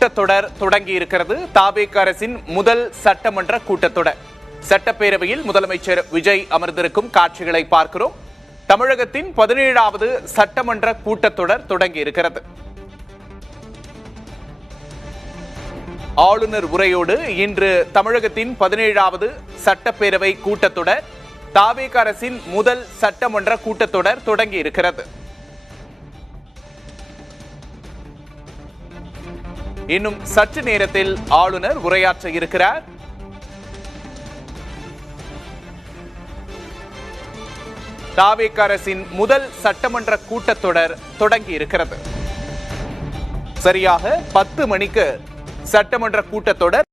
கூட்டத்தொடர் தொடங்கி இருக்கிறது. TVK அரசின் முதல் சட்டமன்ற கூட்டத்தொடர். சட்டப்பேரவையில் முதலமைச்சர் விஜய் அமர்ந்திருக்கும் காட்சிகளை பார்க்கிறோம். தமிழகத்தின் 17வது சட்டமன்ற கூட்டத்தொடர் தொடங்கி இருக்கிறது. ஆளுநர் உரையோடு இன்று தமிழகத்தின் 17வது சட்டப்பேரவை கூட்டத்தொடர், TVK அரசின் முதல் சட்டமன்ற கூட்டத்தொடர் தொடங்கி இருக்கிறது. இன்னும் சற்று நேரத்தில் ஆளுநர் உரையாற்ற இருக்கிறார். TVK அரசின் முதல் சட்டமன்ற கூட்டத்தொடர் தொடங்கி இருக்கிறது. சரியாக 10 மணிக்கு சட்டமன்ற கூட்டத்தொடர்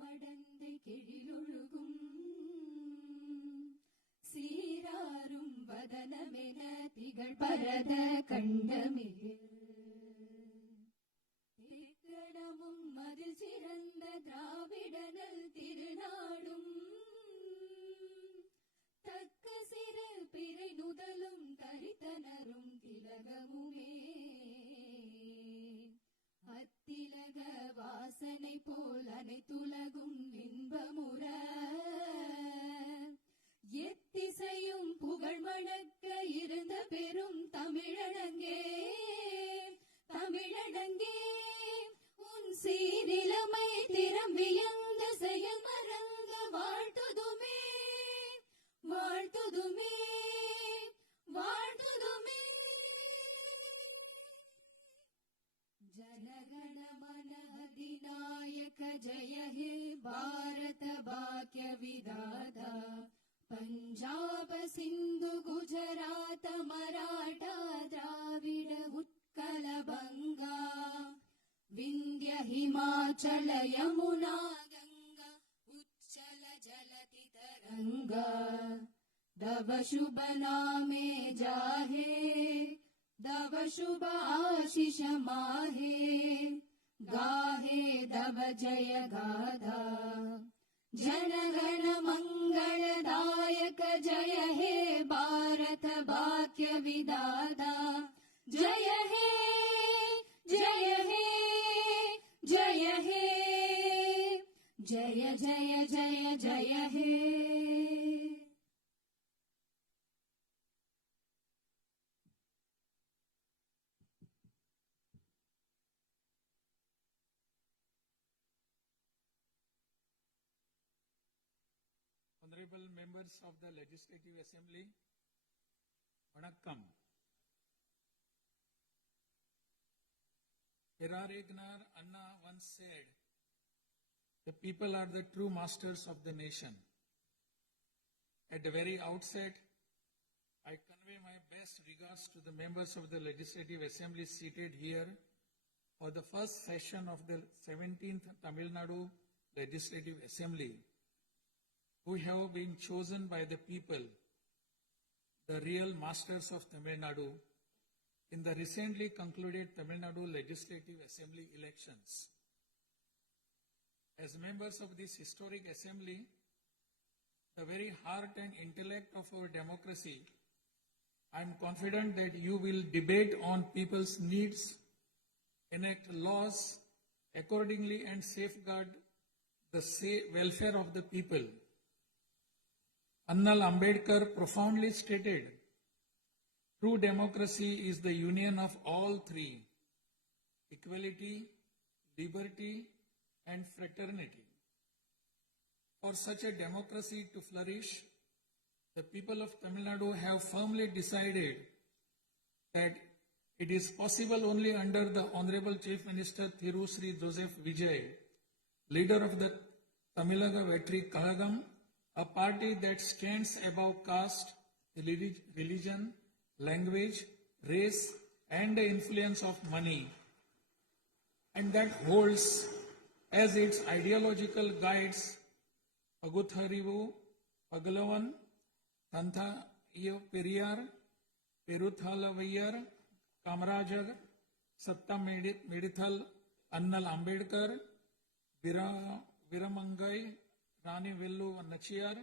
மடந்தை கெழிலொழுகும் சீராரும் வதனமென திகழ் பரத கண்டமில் தேக்கடமும் அதில் சிறந்த திராவிடனல் திருநாடும் தக்க சிறு பிறை நுதலும் தரித்தனரும் திலகமுமே அத்திலக வாசனை போல் அனைத்துலகும் இன்பமுற எத்திசையும் புகழ் மணக்க இருந்த பெரும் தமிழடங்கே தமிழடங்கே உன் சீரிலமை திறம்பியந்த செயல் மறந்த வாழ்த்துதுமே வாழ்த்துதுமே வாழ்த்துதுமே. जनगणमन अधिनायक जय हे भारत भाग्य विधाता पंजाब सिंधु गुजरात मराठा द्राविड उत्कल बंगा विंध्य हिमाचल यमुना गंगा उच्चल जलति तरंगा तव शुभ नामे जाहे दव शुभ आशीष माहे गाहे दव जय गाधा जनगण मंगलदायक जय हे भारत भाग्य विधाता जय हे जय हे जय हे जय जय जय जय हे. Honorable members of the Legislative Assembly, Vanakkam. Irarignar Anna once said, the people are the true masters of the nation. At the very outset, I convey my best regards to the members of the Legislative Assembly seated here for the first session of the 17th Tamil Nadu Legislative Assembly, who have been chosen by the people, the real masters of Tamil Nadu, in the recently concluded Tamil Nadu Legislative Assembly elections. As members of this historic assembly, the very heart and intellect of our democracy, I am confident that you will debate on people's needs, enact laws accordingly, and safeguard the welfare of the people. Annal Ambedkar profoundly stated, true democracy is the union of all three: equality, liberty, and fraternity. For such a democracy to flourish, the people of Tamil Nadu have firmly decided that it is possible only under the Honorable Chief Minister Thiru Sri Joseph Vijay, leader of the Tamilaga Vetri Kalagam, a party that stands above caste, religion, language, race, and the influence of money, and that holds as its ideological guides Puthiyathalaimurai, Pagalavan, Tantha Periyar, Puthiyathalaimurai, Kamarajar, Satta Medithal, Annal Ambedkar, Viramangai, Rani Vellu Nachiyar,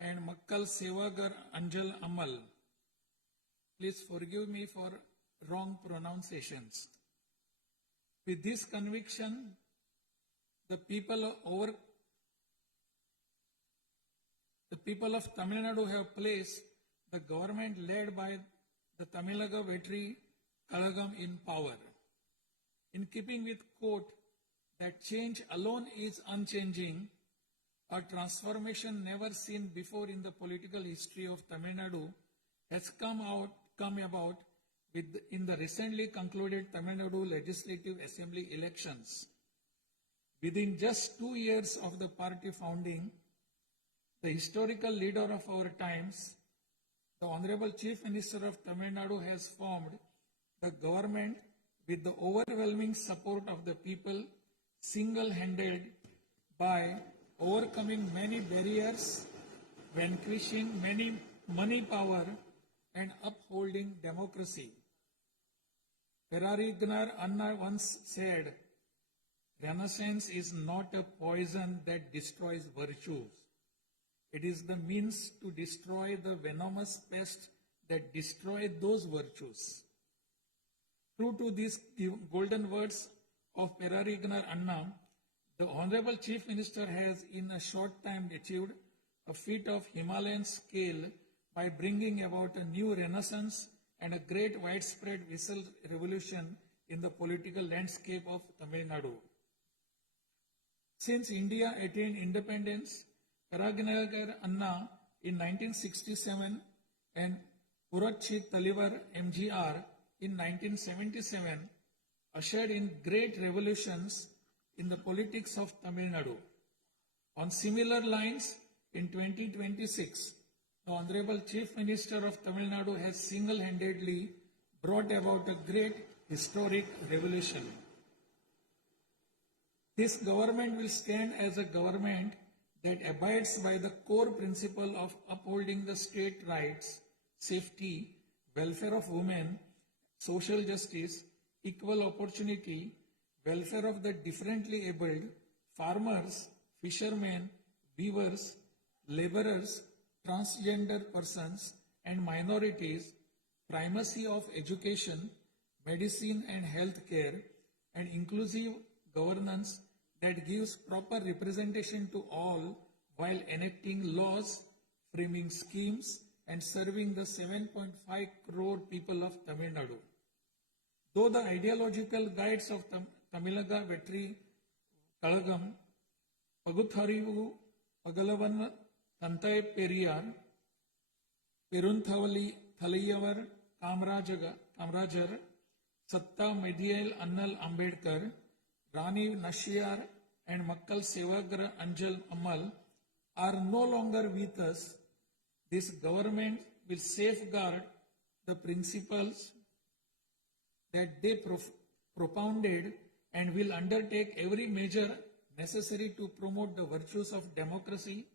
and Makkal Sevagar Anjal Amal. Please forgive me for wrong pronunciations. With this conviction, the people of Tamil Nadu have placed the government led by the Tamilaga Vetri Kalagam in power. In keeping with quote that change alone is unchanging, a transformation never seen before in the political history of Tamil Nadu has come about in the recently concluded Tamil Nadu Legislative Assembly elections. Within just 2 years of the party founding, the historical leader of our times, the Honorable Chief Minister of Tamil Nadu, has formed the government with the overwhelming support of the people, single-handed by overcoming many barriers, vanquishing many money power, and upholding democracy. Perarignar Anna once said, "Renaissance is not a poison that destroys virtues. It is the means to destroy the venomous pest that destroy those virtues." True to these golden words of Perarignar Anna, the Honorable Chief Minister has in a short time achieved a feat of Himalayan scale by bringing about a new renaissance and a great widespread visual revolution in the political landscape of Tamil Nadu. Since India attained independence, Puthiyathalaimurai Anna in 1967 and Puthiyathalaimurai MGR in 1977 ushered in great revolutions in the politics of Tamil Nadu. On similar lines, in 2026, the Honorable Chief Minister of Tamil Nadu has single-handedly brought about a great historic revolution. This government will stand as a government that abides by the core principle of upholding the state rights, safety, welfare of women, social justice, equal opportunity, welfare of the differently abled, farmers, fishermen, weavers, laborers, transgender persons and minorities, primacy of education, medicine and health care, and inclusive governance that gives proper representation to all while enacting laws, framing schemes, and serving the 7.5 crore people of Tamil Nadu. Though the ideological guides of Tamilaga Vetri Kalagam, Puthiyathalaimurai, Pagalavan, Tantha Periyar, Puthiyathalaimurai, Kamarajar, Satta Medithal Annal Ambedkar, Rani Nachiyar, and Makkal Sevagar Anjal Amal are no longer with us, this government will safeguard the principles that they propounded and will undertake every measure necessary to promote the virtues of democracy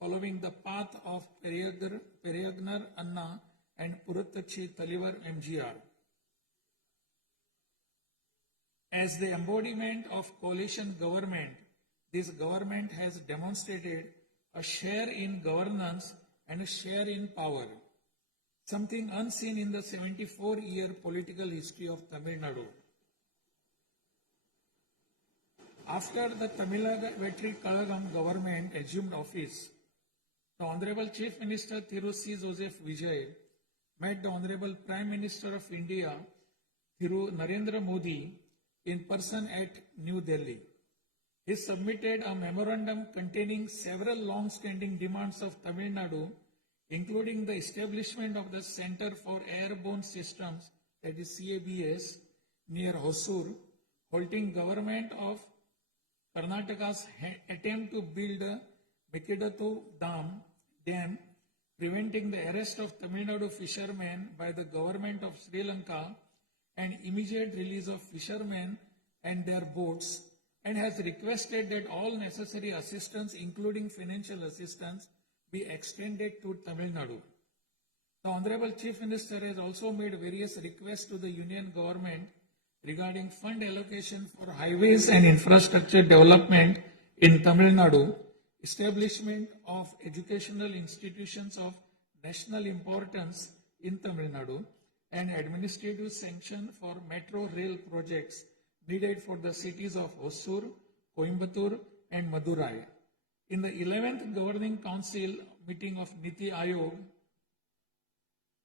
following the path of Periyagnar Anna and Puthiyathalaimurai MGR. As the embodiment of coalition government, this government has demonstrated a share in governance and a share in power, something unseen in the 74-year political history of Tamil Nadu. After the Tamilaga Vetri Kalagam government assumed office, the Honorable Chief Minister Thiru Sri Joseph Vijay met the Honorable Prime Minister of India, Thiru Narendra Modi, in person at New Delhi. He submitted a memorandum containing several long-standing demands of Tamil Nadu, including the establishment of the Center for Airborne Systems, that is CABS, near Hosur, halting government of Karnataka's attempt to build a Mekedatu dam, preventing the arrest of Tamil Nadu fishermen by the government of Sri Lanka and immediate release of fishermen and their boats, and has requested that all necessary assistance, including financial assistance, be extended to Tamil Nadu. The Honorable Chief Minister has also made various requests to the Union government regarding fund allocation for highways and infrastructure development in Tamil Nadu, establishment of educational institutions of national importance in Tamil Nadu, and administrative sanction for metro rail projects needed for the cities of Hosur, Coimbatore, and Madurai. In the 11th Governing Council meeting of Niti Aayog,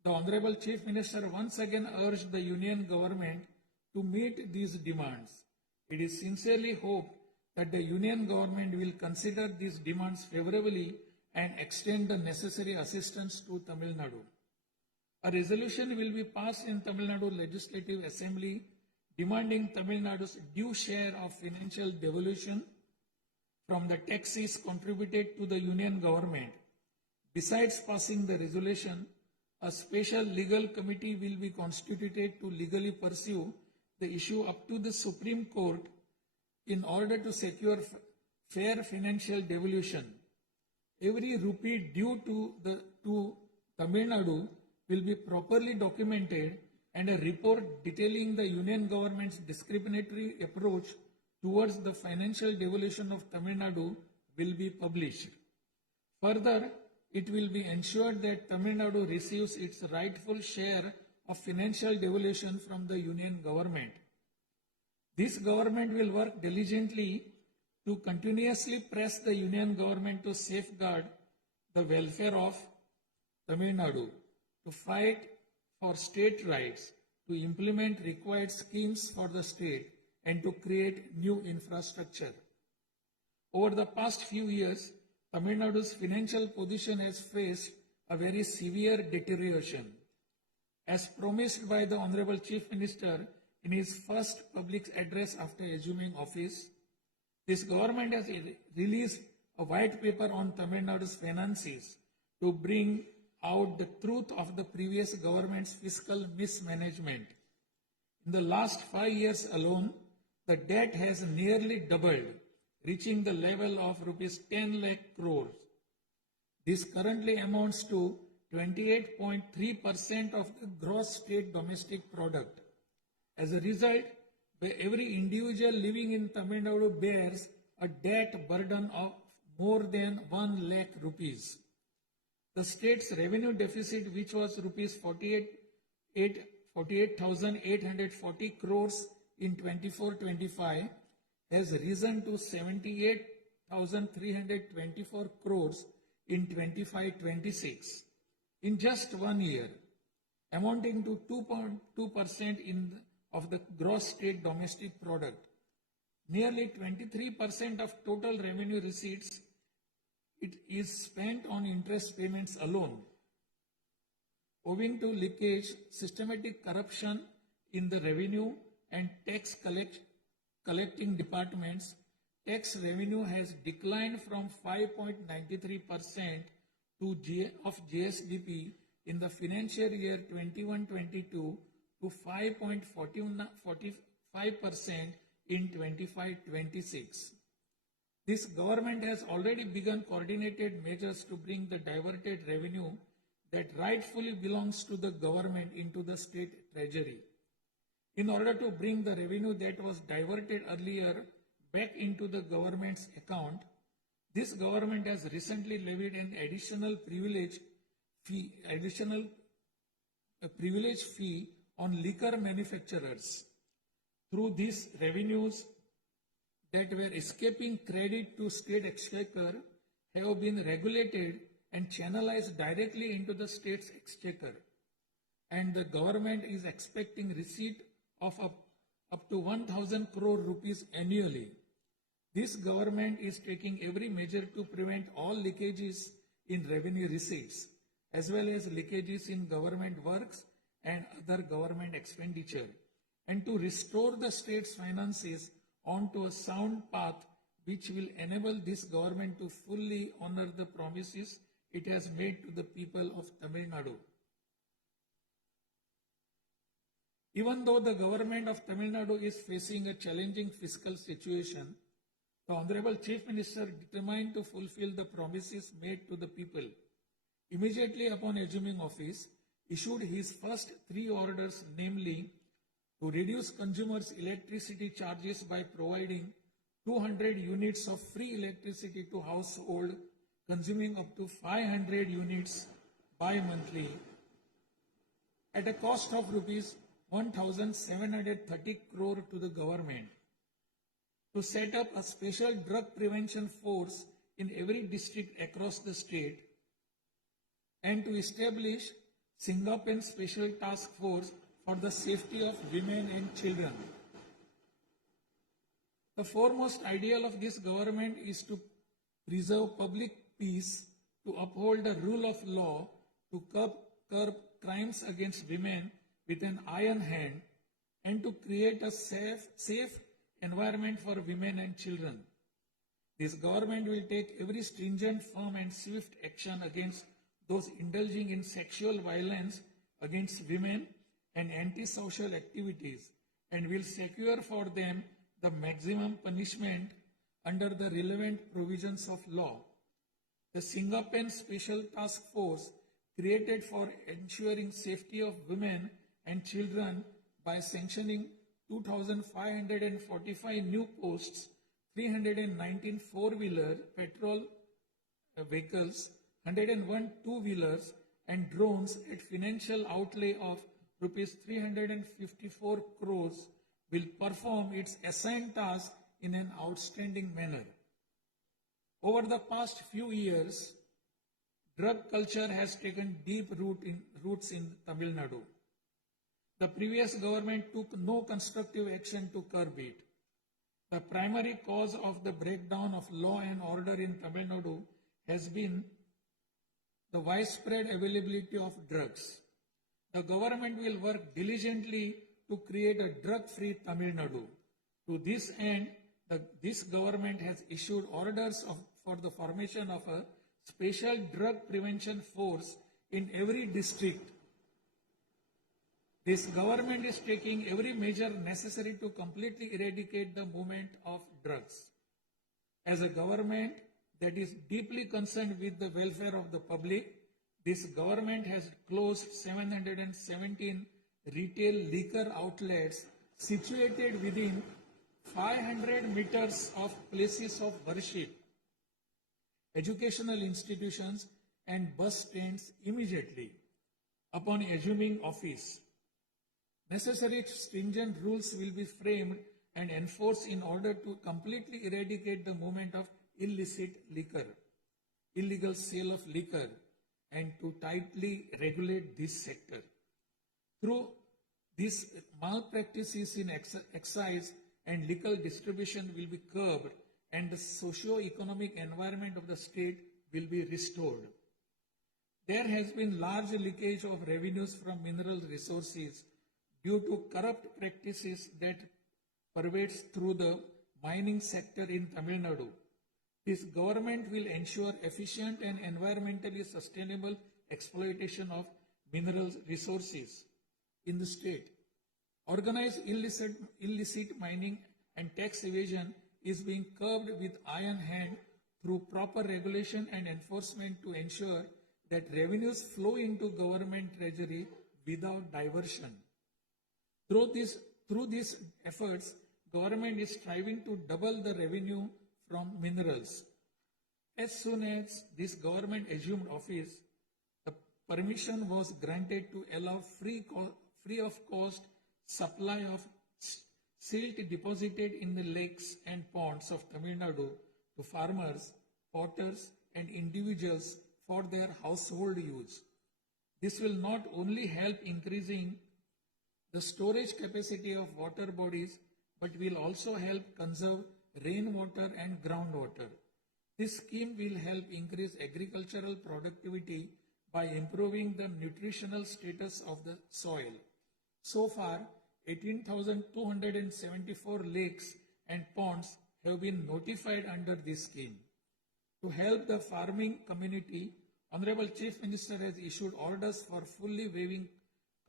the Honorable Chief Minister once again urged the Union government to meet these demands. It is sincerely hoped that the Union government will consider these demands favorably and extend the necessary assistance to Tamil Nadu. A resolution will be passed in Tamil Nadu Legislative Assembly demanding Tamil Nadu's due share of financial devolution from the taxes contributed to the Union government. Besides passing the resolution, a special legal committee will be constituted to legally pursue the issue up to the Supreme Court in order to secure fair financial devolution. Every rupee due to Tamil Nadu will be properly documented, and a report detailing the Union government's discriminatory approach towards the financial devolution of Tamil Nadu will be published. Further, it will be ensured that Tamil Nadu receives its rightful share of financial devolution from the Union government. This government will work diligently to continuously press the Union government to safeguard the welfare of Tamil Nadu, to fight for state rights, to implement required schemes for the state, and to create new infrastructure. Over the past few years, Tamil Nadu's financial position has faced a very severe deterioration. As promised by the Honorable Chief Minister in his first public address after assuming office, this government has released a white paper on Tamil Nadu's finances to bring out the truth of the previous government's fiscal mismanagement. In the last 5 years alone, the debt has nearly doubled, reaching the level of rupees 10 lakh crores. This currently amounts to 28.3% of the gross state domestic product. As a result, every individual living in Tamil Nadu bears a debt burden of more than 1 lakh rupees. The state's revenue deficit, which was rupees 48,840 crores in 24-25, has risen to 78,324 crores in 25-26 in just 1 year, amounting to 2.2% of the gross state domestic product. Nearly 23% of total revenue receipts it is spent on interest payments alone. Owing to leakage, systematic corruption in the revenue and tax collecting departments, tax revenue has declined from 5.93% of GSDP in the financial year 21-22 to 5.45% in 25-26. This government has already begun coordinated measures to bring the diverted revenue that rightfully belongs to the government into the state treasury. In order to bring the revenue that was diverted earlier back into the government's account, this government has recently levied an additional privilege fee on liquor manufacturers. Through these revenues that were escaping credit to state exchequer have been regulated and channelized directly into the state's exchequer, and the government is expecting receipt of up to 1,000 crore rupees annually. This government is taking every measure to prevent all leakages in revenue receipts, as well as leakages in government works and other government expenditure, and to restore the state's finances onto a sound path which will enable this government to fully honor the promises it has made to the people of Tamil Nadu. Even though the government of Tamil Nadu is facing a challenging fiscal situation, the Honorable Chief Minister, determined to fulfill the promises made to the people, immediately upon assuming office, issued his first 3 orders, namely, to reduce consumers' electricity charges by providing 200 units of free electricity to household consuming up to 500 units bi-monthly at a cost of rupees 1,730 crore to the government, to set up a special drug prevention force in every district across the state, and to establish Singaporean Special Task Force for the safety of women and children. The foremost ideal of this government is to preserve public peace, to uphold the rule of law, to curb crimes against women with an iron hand, and to create a safe environment for women and children. This government will take every stringent, firm and swift action against those indulging in sexual violence against women and antisocial activities, and will secure for them the maximum punishment under the relevant provisions of law. The Singaporean Special Task Force, created for ensuring safety of women and children by sanctioning 2,545 new posts, 319 four-wheeler petrol vehicles, 101 two-wheelers and drones at financial outlay of rupees 354 crores, will perform its assigned task in an outstanding manner. Over the past few years, drug culture has taken deep roots in Tamil Nadu. The previous government took no constructive action to curb it. The primary cause of the breakdown of law and order in Tamil Nadu has been the widespread availability of drugs. The government will work diligently to create a drug-free Tamil Nadu. To this end, this government has issued orders for the formation of a special drug prevention force in every district. This government is taking every measure necessary to completely eradicate the movement of drugs. As a government that is deeply concerned with the welfare of the public, this government has closed 717 retail liquor outlets situated within 500 meters of places of worship, educational institutions and bus stands immediately upon assuming office. Necessary stringent rules will be framed and enforced in order to completely eradicate the movement of illicit liquor, illegal sale of liquor, and to tightly regulate this sector. Through these malpractices in excise and liquor distribution will be curbed, and the socio-economic environment of the state will be restored. There has been large leakage of revenues from mineral resources due to corrupt practices that pervades through the mining sector in Tamil Nadu. This government will ensure efficient and environmentally sustainable exploitation of mineral resources in the state. Organized illicit mining and tax evasion is being curbed with iron hand through proper regulation and enforcement to ensure that revenues flow into government treasury without diversion. Through these efforts, government is striving to double the revenue from minerals. As soon as this government assumed office, the permission was granted to allow free of cost supply of silt deposited in the lakes and ponds of Tamil Nadu to farmers, potters and individuals for their household use. This will not only help increasing the storage capacity of water bodies, but will also help conserve rainwater and groundwater. This scheme will help increase agricultural productivity by improving the nutritional status of the soil. So far, 18,274 lakes and ponds have been notified under this scheme. To help the farming community, Honorable Chief Minister has issued orders for fully waiving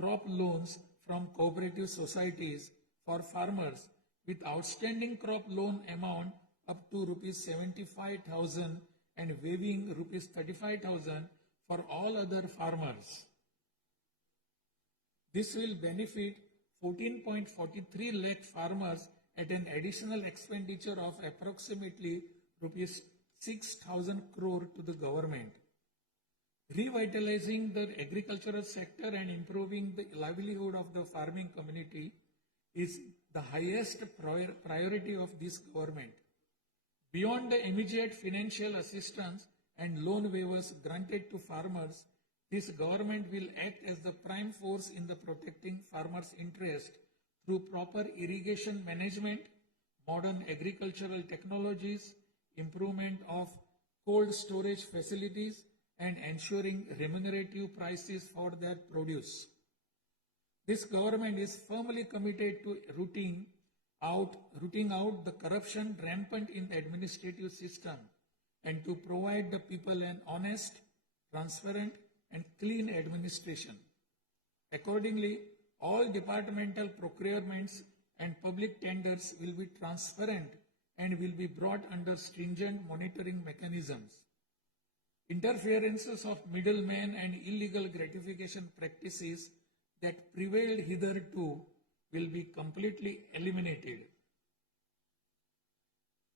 crop loans from cooperative societies for farmers with outstanding crop loan amount up to rupees 75,000 and waiving rupees 35,000 for all other farmers. This will benefit 14.43 lakh farmers at an additional expenditure of approximately rupees 6,000 crore to the government. Revitalizing the agricultural sector and improving the livelihood of the farming community is the highest priority of this government. Beyond the immediate financial assistance and loan waivers granted to farmers, this government will act as the prime force in the protecting farmers' interest through proper irrigation management, modern agricultural technologies, improvement of cold storage facilities, and ensuring remunerative prices for their produce. This government is firmly committed to rooting out the corruption rampant in the administrative system and to provide the people an honest, transparent, and clean administration. Accordingly, all departmental procurements and public tenders will be transparent and will be brought under stringent monitoring mechanisms. Interferences of middlemen and illegal gratification practices that prevailed hitherto will be completely eliminated.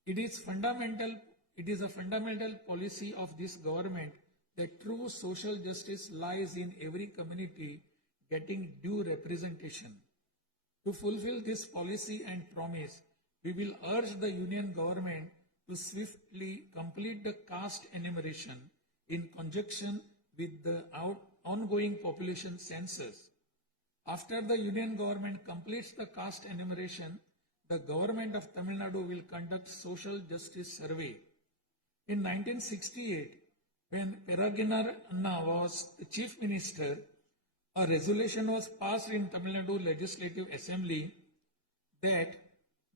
It is a fundamental policy of this government that true social justice lies in every community getting due representation. To fulfill this policy and promise, we will urge the Union government to swiftly complete the caste enumeration in conjunction with the ongoing population census. After the Union government completes the caste enumeration, the government of Tamil Nadu will conduct social justice survey. In 1968, when Peregrinath Anna was the chief minister, a resolution was passed in Tamil Nadu Legislative Assembly that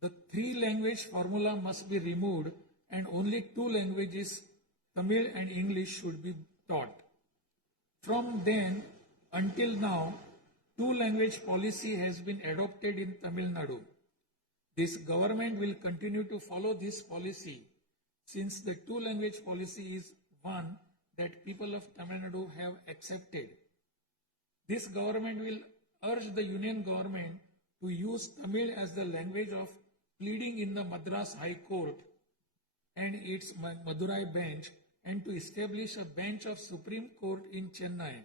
the 3-language formula must be removed and only 2 languages, Tamil and English, should be taught. From then until now, 2-language policy has been adopted in Tamil Nadu. This government will continue to follow this policy since the 2-language policy is one that people of Tamil Nadu have accepted. This government will urge the Union government to use Tamil as the language of pleading in the Madras High Court and its Madurai bench and to establish a bench of Supreme Court in Chennai.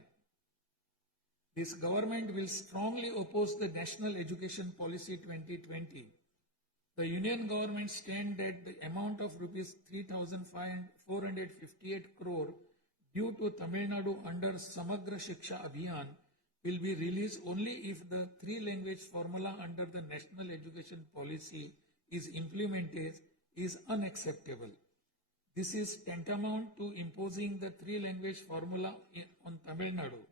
This government will strongly oppose the National Education Policy 2020. The Union government stand that the amount of rupees 3,458 crore due to Tamil Nadu under Samagra Shiksha Abhiyan will be released only if the 3-language formula under the National Education Policy is implemented is unacceptable. This is tantamount to imposing the 3-language formula on Tamil Nadu.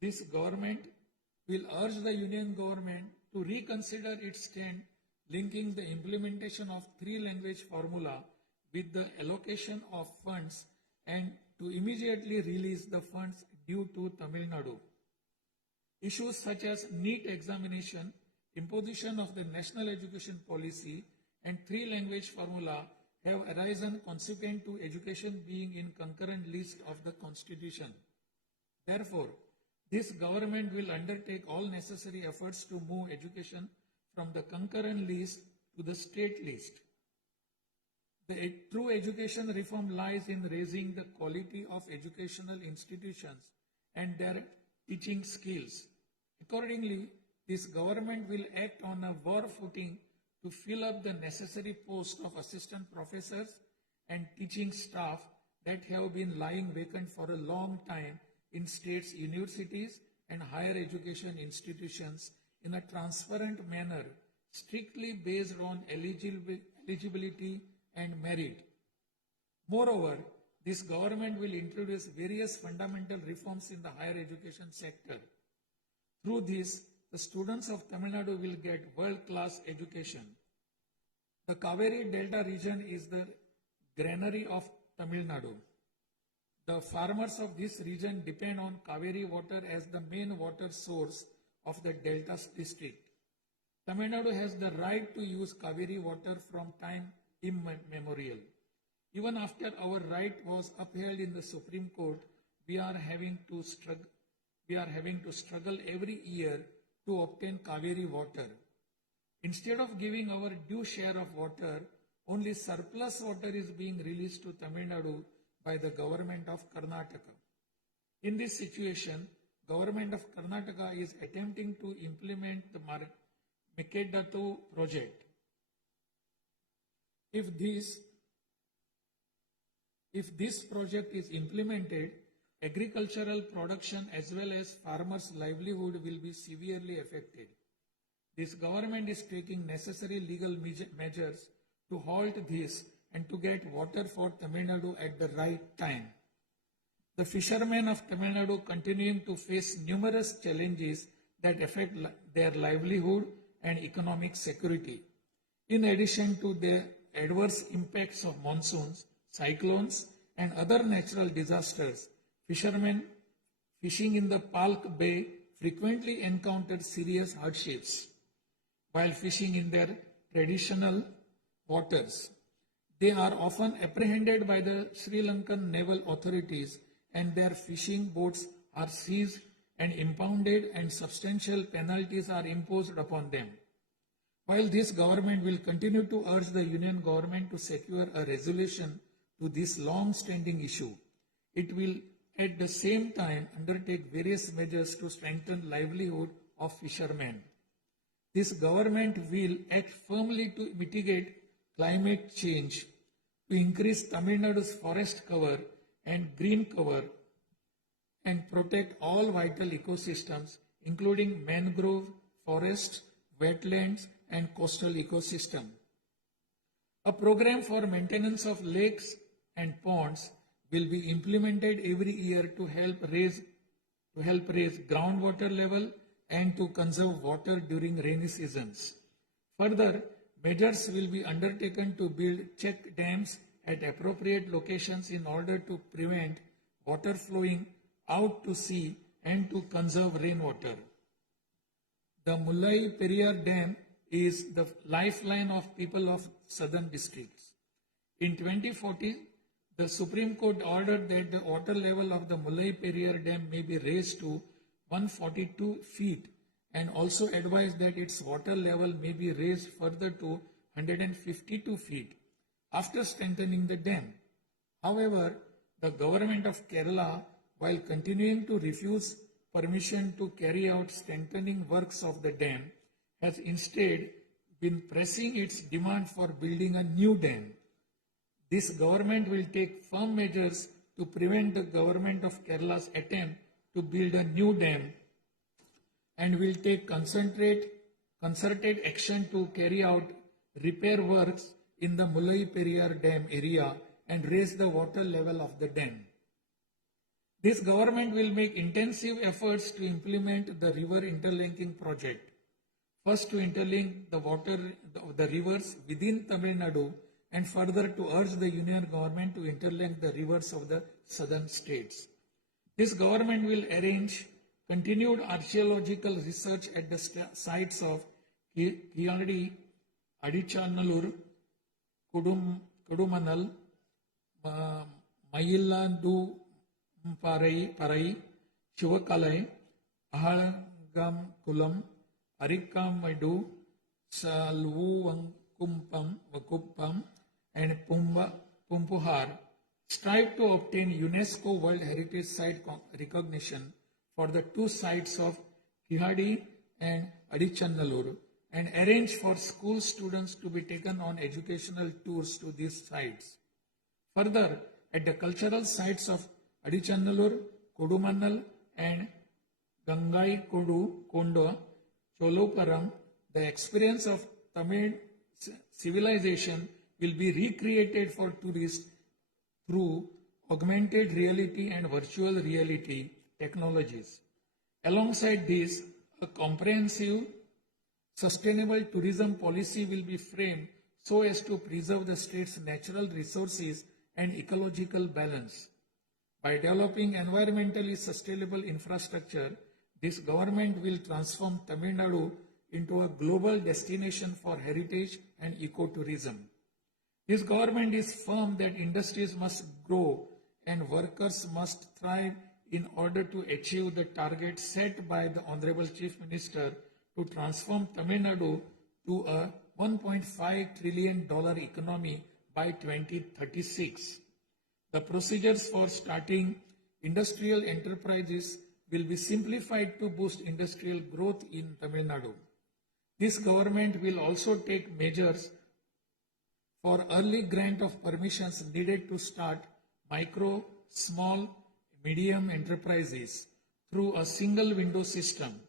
This government will urge the Union government to reconsider its stand linking the implementation of 3-language formula with the allocation of funds and to immediately release the funds due to Tamil Nadu. Issues such as NEET examination, imposition of the National Education Policy, and 3-language formula have arisen consequent to education being in concurrent list of the Constitution. Therefore, this government will undertake all necessary efforts to move education from the concurrent list to the state list. The true education reform lies in raising the quality of educational institutions and their teaching skills. Accordingly, this government will act on a war footing to fill up the necessary posts of assistant professors and teaching staff that have been lying vacant for a long time in states' universities and higher education institutions in a transparent manner, strictly based on eligibility and merit. Moreover, this government will introduce various fundamental reforms in the higher education sector. Through this, the students of Tamil Nadu will get world-class education. The Kaveri Delta region is the granary of Tamil Nadu. The farmers of this region depend on Kaveri water as the main water source of the Delta district. Tamil Nadu has the right to use Kaveri water from time immemorial. Even after our right was upheld in the Supreme Court, we are having to struggle every year to obtain Kaveri water. Instead of giving our due share of water, only surplus water is being released to Tamil Nadu by the government of Karnataka. In this situation, government of Karnataka is attempting to implement the Mekedatu project. If this project is implemented, agricultural production as well as farmers' livelihood will be severely affected. This government is taking necessary legal measures to halt this and to get water for Tamil Nadu at the right time. The fishermen of Tamil Nadu continuing to face numerous challenges that affect their livelihood and economic security. In addition to the adverse impacts of monsoons, cyclones, and other natural disasters, fishermen fishing in the Palk Bay frequently encounter serious hardships while fishing in their traditional waters. They are often apprehended by the Sri Lankan naval authorities and their fishing boats are seized and impounded and substantial penalties are imposed upon them. While this government will continue to urge the union government to secure a resolution to this long-standing issue, it will at the same time undertake various measures to strengthen livelihood of fishermen. This government will act firmly to mitigate climate change, to increase Tamil Nadu's forest cover and green cover, and protect all vital ecosystems, including mangrove, forest, wetlands, and coastal ecosystem. A program for maintenance of lakes and ponds will be implemented every year to help raise groundwater level and to conserve water during rainy seasons. Further, measures will be undertaken to build check dams at appropriate locations in order to prevent water flowing out to sea and to conserve rainwater. The Mullai Periyar Dam is the lifeline of people of southern districts. In 2014, the Supreme Court ordered that the water level of the Mullai Periyar Dam may be raised to 142 feet and also advised that its water level may be raised further to 152 feet after strengthening the dam. However, the government of Kerala, while continuing to refuse permission to carry out strengthening works of the dam, has instead been pressing its demand for building a new dam. This government will take firm measures to prevent the government of Kerala's attempt to build a new dam and will take concerted action to carry out repair works in the Mullai Periyar Dam area and raise the water level of the dam. This government will make intensive efforts to implement the river interlinking project. First, to interlink the rivers within Tamil Nadu, and further to urge the union government to interlink the rivers of the southern states. This government will arrange continued archaeological research at the sites of Kiyadi, Adichanallur, Kudumanal, Mayillandu Parai, Chivakalai, Ahagam Kulam, Arikkamadu, Salvukuppam, and Pumpuhar strive to obtain UNESCO World Heritage Site recognition for the two sites of Kihadi and Adichanallur and arrange for school students to be taken on educational tours to these sites. Further, at the cultural sites of Adichanallur, Kodumannal and Gangai Kondo, Choloparam, the experience of Tamil civilization will be recreated for tourists through augmented reality and virtual reality technologies. Alongside this, a comprehensive, sustainable tourism policy will be framed so as to preserve the state's natural resources and ecological balance. By developing environmentally sustainable infrastructure, this government will transform Tamil Nadu into a global destination for heritage and ecotourism. This government is firm that industries must grow and workers must thrive in order to achieve the target set by the Honorable Chief Minister to transform Tamil Nadu to a $1.5 trillion economy by 2036. The procedures for starting industrial enterprises will be simplified to boost industrial growth in Tamil Nadu. This government will also take measures for early grant of permissions needed to start micro, small, medium enterprises through a single window system.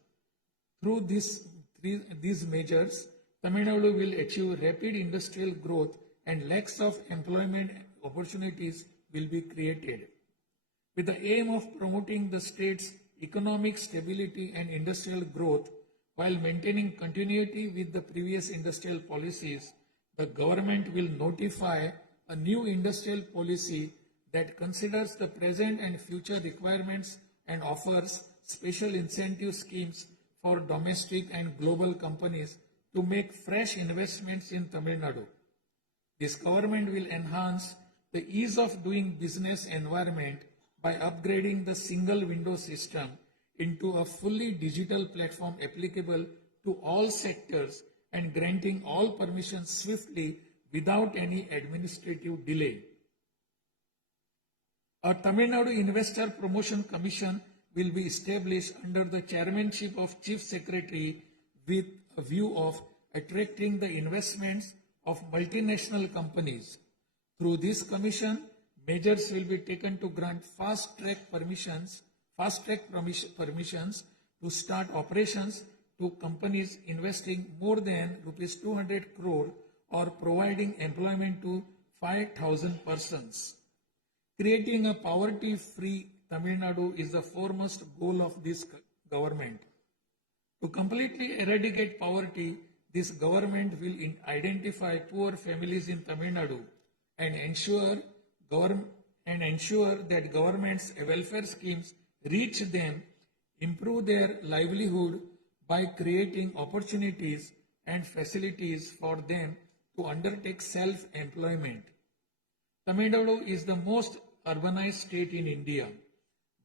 Through these measures, Tamil Nadu will achieve rapid industrial growth and lakhs of employment opportunities will be created. With the aim of promoting the state's economic stability and industrial growth while maintaining continuity with the previous industrial policies, the government will notify a new industrial policy that considers the present and future requirements and offers special incentive schemes for domestic and global companies to make fresh investments in Tamil Nadu. This government will enhance the ease of doing business environment by upgrading the single window system into a fully digital platform applicable to all sectors and granting all permissions swiftly without any administrative delay. A Tamil Nadu Investor Promotion Commission will be established under the chairmanship of Chief Secretary with a view of attracting the investments of multinational companies. Through this commission, measures will be taken to grant fast-track permissions to start operations to companies investing more than Rs 200 crore or providing employment to 5,000 persons. Creating a poverty-free Tamil Nadu is the foremost goal of this government. To completely eradicate poverty, this government will identify poor families in Tamil Nadu and ensure that government's welfare schemes reach them, improve their livelihood by creating opportunities and facilities for them to undertake self-employment. Tamil Nadu is the most urbanized state in India.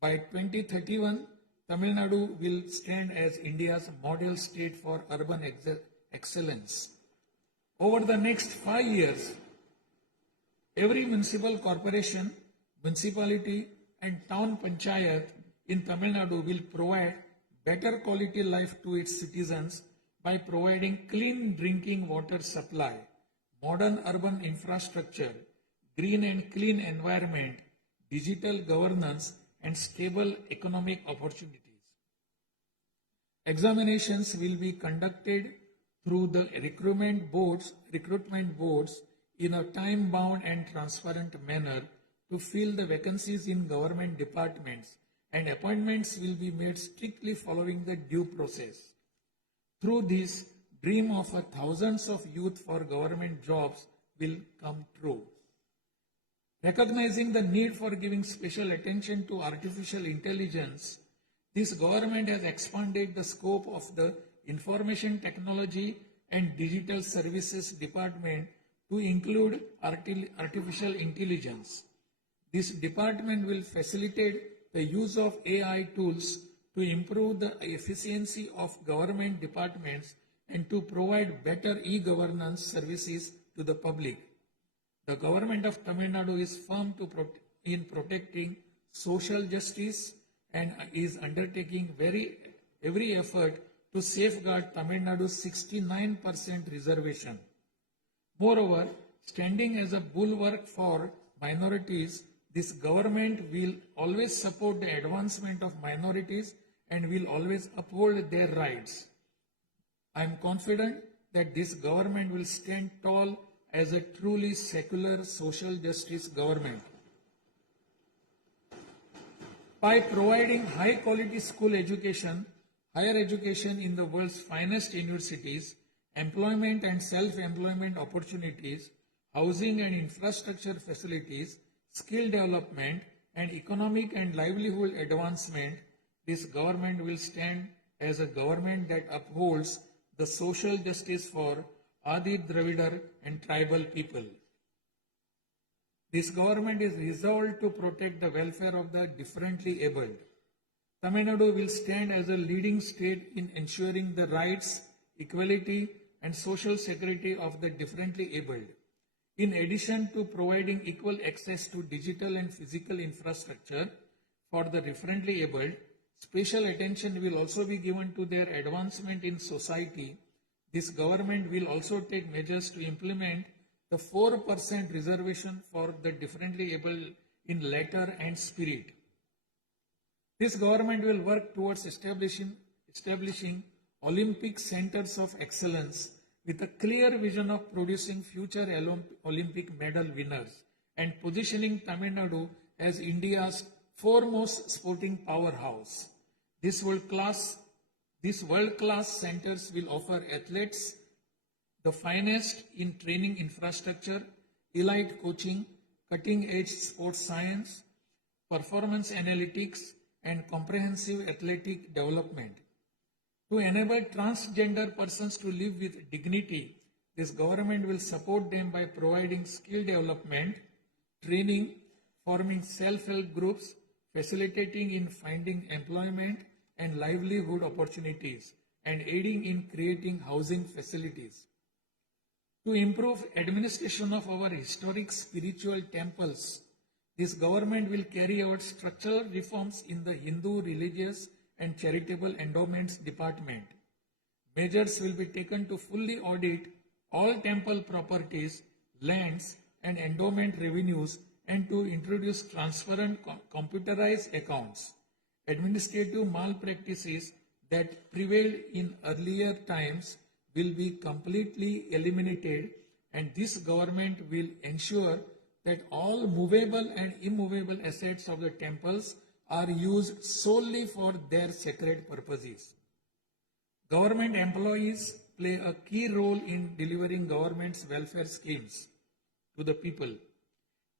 By 2031, Tamil Nadu will stand as India's model state for urban excellence. Over the next 5 years, every municipal corporation, municipality and town panchayat in Tamil Nadu will provide better quality life to its citizens by providing clean drinking water supply, modern urban infrastructure, green and clean environment, digital governance and stable economic opportunities. Examinations will be conducted through the recruitment boards in a time-bound and transparent manner to fill the vacancies in government departments, and appointments will be made strictly following the due process. Through this, dream of thousands of youth for government jobs will come true. Recognizing the need for giving special attention to artificial intelligence, this government has expanded the scope of the Information Technology and Digital Services Department to include artificial intelligence. This department will facilitate the use of AI tools to improve the efficiency of government departments and to provide better e-governance services to the public. The government of Tamil Nadu is firm in protecting social justice and is undertaking every effort to safeguard Tamil Nadu's 69% reservation. Moreover, standing as a bulwark for minorities, this government will always support the advancement of minorities and will always uphold their rights. I am confident that this government will stand tall as a truly secular social justice government. by providing high quality school education, higher education in the world's finest universities, employment and self-employment opportunities, housing and infrastructure facilities, skill development, and economic and livelihood advancement, this government will stand as a government that upholds the social justice for Adi Dravidar and tribal people. This government is resolved to protect the welfare of the differently abled. Tamil Nadu will stand as a leading state in ensuring the rights, equality, and social security of the differently abled. In addition to providing equal access to digital and physical infrastructure for the differently abled, special attention will also be given to their advancement in society. This government will also take measures to implement the 4% reservation for the differently able in letter and spirit. This government will work towards establishing Olympic centers of excellence with a clear vision of producing future Olympic medal winners and positioning Tamil Nadu as India's foremost sporting powerhouse. These world-class centers will offer athletes the finest in training infrastructure, elite coaching, cutting-edge sports science, performance analytics, and comprehensive athletic development. To enable transgender persons to live with dignity, this government will support them by providing skill development, training, forming self-help groups, facilitating in finding employment and livelihood opportunities, and aiding in creating housing facilities. To improve administration of our historic spiritual temples, this government will carry out structural reforms in the Hindu religious and charitable endowments department. Measures will be taken to fully audit all temple properties, lands, and endowment revenues and to introduce transparent computerized accounts. Administrative malpractices that prevailed in earlier times will be completely eliminated, and this government will ensure that all movable and immovable assets of the temples are used solely for their sacred purposes. Government employees play a key role in delivering government's welfare schemes to the people.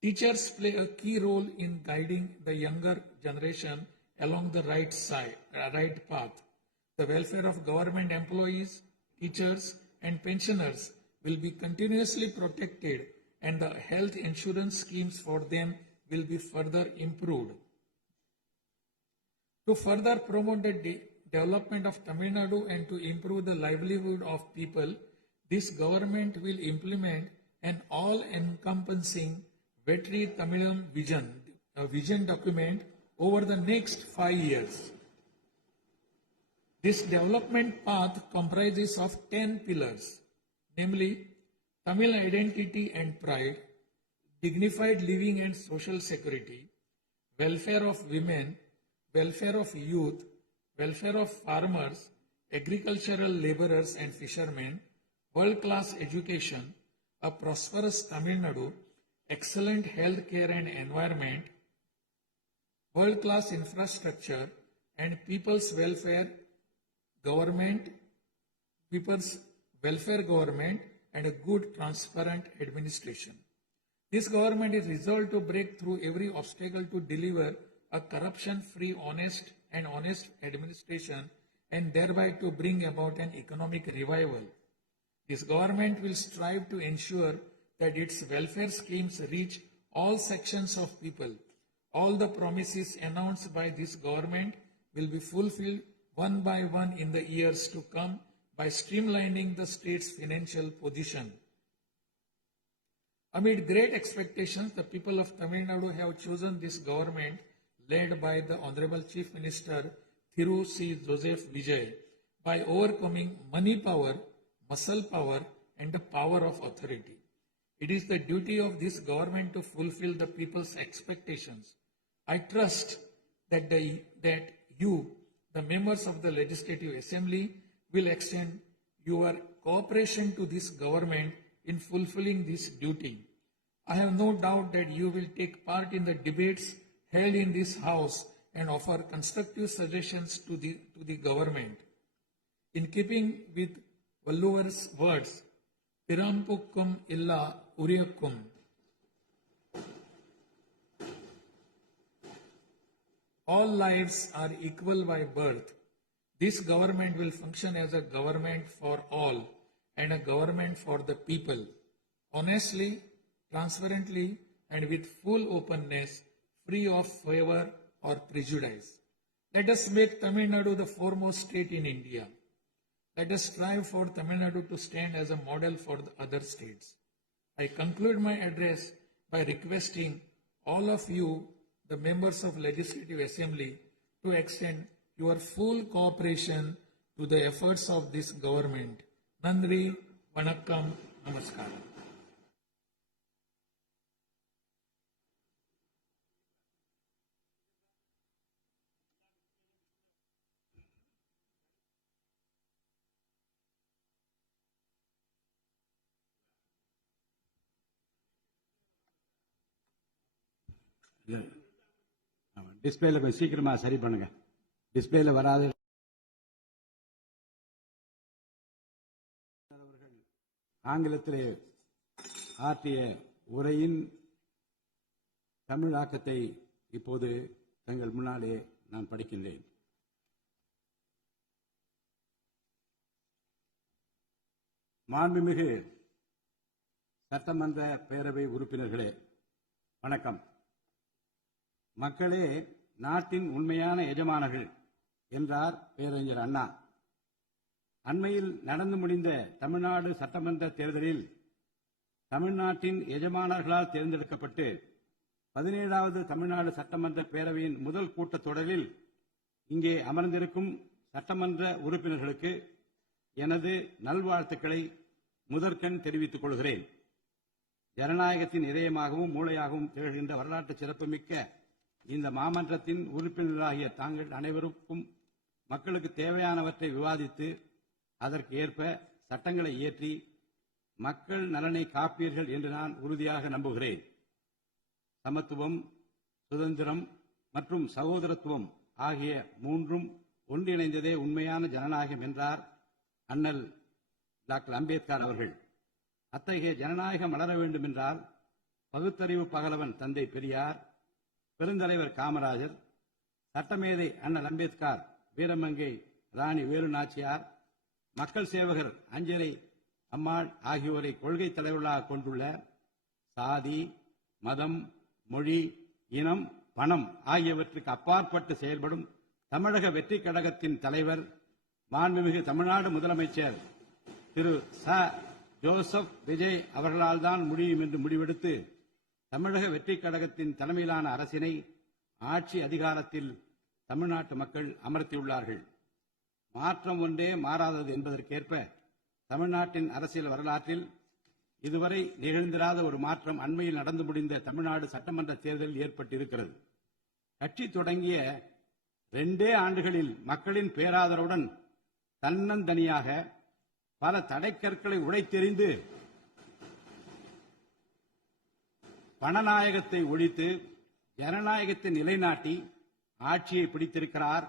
Teachers play a key role in guiding the younger generation along the right path. The welfare of government employees, teachers, and pensioners will be continuously protected, and the health insurance schemes for them will be further improved. To further promote the development of Tamil Nadu and to improve the livelihood of people, this government will implement an all-encompassing Vetri Tamilam vision document over the next 5 years. This development path comprises of 10 pillars, namely Tamil identity and pride, dignified living and social security, welfare of women, welfare of youth, welfare of farmers, agricultural laborers and fishermen, world-class education, a prosperous Tamil Nadu, excellent health care and environment, world-class infrastructure, and people's welfare government, and a good, transparent administration. This government is resolved to break through every obstacle to deliver a corruption-free, honest administration and thereby to bring about an economic revival. This government will strive to ensure that its welfare schemes reach all sections of people. All the promises announced by this government will be fulfilled one by one in the years to come by streamlining the state's financial position. Amid great expectations, the people of Tamil Nadu have chosen this government led by the Honorable Chief Minister Thiru C. Joseph Vijay by overcoming money power, muscle power, and the power of authority. It is the duty of this government to fulfill the people's expectations. I trust that you, the members of the Legislative Assembly, will extend your cooperation to this government in fulfilling this duty. I have no doubt that you will take part in the debates held in this House and offer constructive suggestions to the government. In keeping with Valluvar's words, Pirampukkum illa Uriyakkum, all lives are equal by birth. This government will function as a government for all and a government for the people. Honestly, transparently, and with full openness, free of favor or prejudice. Let us make Tamil Nadu the foremost state in India. Let us strive for Tamil Nadu to stand as a model for the other states. I conclude my address by requesting all of you, the members of Legislative Assembly, to extend your full cooperation to the efforts of this government. Nandri, Vanakkam, Namaskaram. டிஸ்பிளேல கொஞ்சம் சீக்கிரமா சரி பண்ணுங்க. டிஸ்பிளேல வராது. ஆங்கிலத்திலே ஆற்றிய உரையின் தமிழாக்கத்தை இப்போது தங்கள் முன்னாலே நான் படிக்கின்றேன். மாண்புமிகு சட்டமன்ற பேரவை உறுப்பினர்களே, வணக்கம். மக்களே நாட்டின் உண்மையான எஜமானர்கள் என்றார் பேரறிஞர் அண்ணா. அண்மையில் நடந்து முடிந்த தமிழ்நாடு சட்டமன்ற தேர்தலில் தமிழ்நாட்டின் எஜமானர்களால் தேர்ந்தெடுக்கப்பட்டு 17வது தமிழ்நாடு சட்டமன்ற பேரவையின் முதல் கூட்டத்தொடரில் இங்கே அமர்ந்திருக்கும் சட்டமன்ற உறுப்பினர்களுக்கு எனது நல்வாழ்த்துக்களை முதற்கண் தெரிவித்துக் கொள்கிறேன். ஜனநாயகத்தின் இதயமாகவும் மூளையாகவும் திகழ்கின்ற வரலாற்று சிறப்புமிக்க இந்த மாமன்றத்தின் உறுப்பினர்களாகிய தாங்கள் அனைவருக்கும் மக்களுக்கு தேவையானவற்றை விவாதித்து அதற்கு ஏற்ப சட்டங்களை இயற்றி மக்கள் நலனை காப்பீர்கள் என்று நான் உறுதியாக நம்புகிறேன். சமத்துவம், சுதந்திரம் மற்றும் சகோதரத்துவம் ஆகிய மூன்றும் ஒன்றிணைந்ததே உண்மையான ஜனநாயகம் என்றார் அண்ணல் டாக்டர் அம்பேத்கர் அவர்கள். அத்தகைய ஜனநாயகம் வளர வேண்டும் என்றால் பகுத்தறிவு பகலவன் தந்தை பெரியார், பெருந்தலைவர் காமராஜர், சட்டமேதை அண்ணல் அம்பேத்கர், வீரமங்கை ராணி வேலு நாச்சியார், மக்கள் சேவகர் அஞ்சலை அம்மாள் ஆகியோரை கொள்கை தலைவர்களாக கொண்டுள்ள சாதி, மதம், மொழி, இனம், பணம் ஆகியவற்றுக்கு அப்பாற்பட்டு செயல்படும் தமிழக வெற்றி கழகத்தின் தலைவர் மாண்புமிகு தமிழ்நாடு முதலமைச்சர் திரு ச. ஜோசப் விஜய் அவர்களால் தான் முடியும் என்று முடிவெடுத்து தமிழக வெற்றி கழகத்தின் தலைமையிலான அரசினை ஆட்சி அதிகாரத்தில் தமிழ்நாட்டு மக்கள் அமர்த்தியுள்ளார்கள். மாற்றம் ஒன்றே மாறாதது என்பதற்கேற்ப தமிழ்நாட்டின் அரசியல் வரலாற்றில் இதுவரை நிகழ்ந்திராத ஒரு மாற்றம் அண்மையில் நடந்து முடிந்த தமிழ்நாடு சட்டமன்ற தேர்தலில் ஏற்பட்டிருக்கிறது. கட்சி தொடங்கிய 2 ஆண்டுகளில் மக்களின் பேராதரவுடன் தன்னந்தனியாக பல தடைக்கற்களை உடைத்தெறிந்து பணநாயகத்தை ஒழித்து ஜனநாயகத்தை நிலைநாட்டி ஆட்சியை பிடித்திருக்கிறார்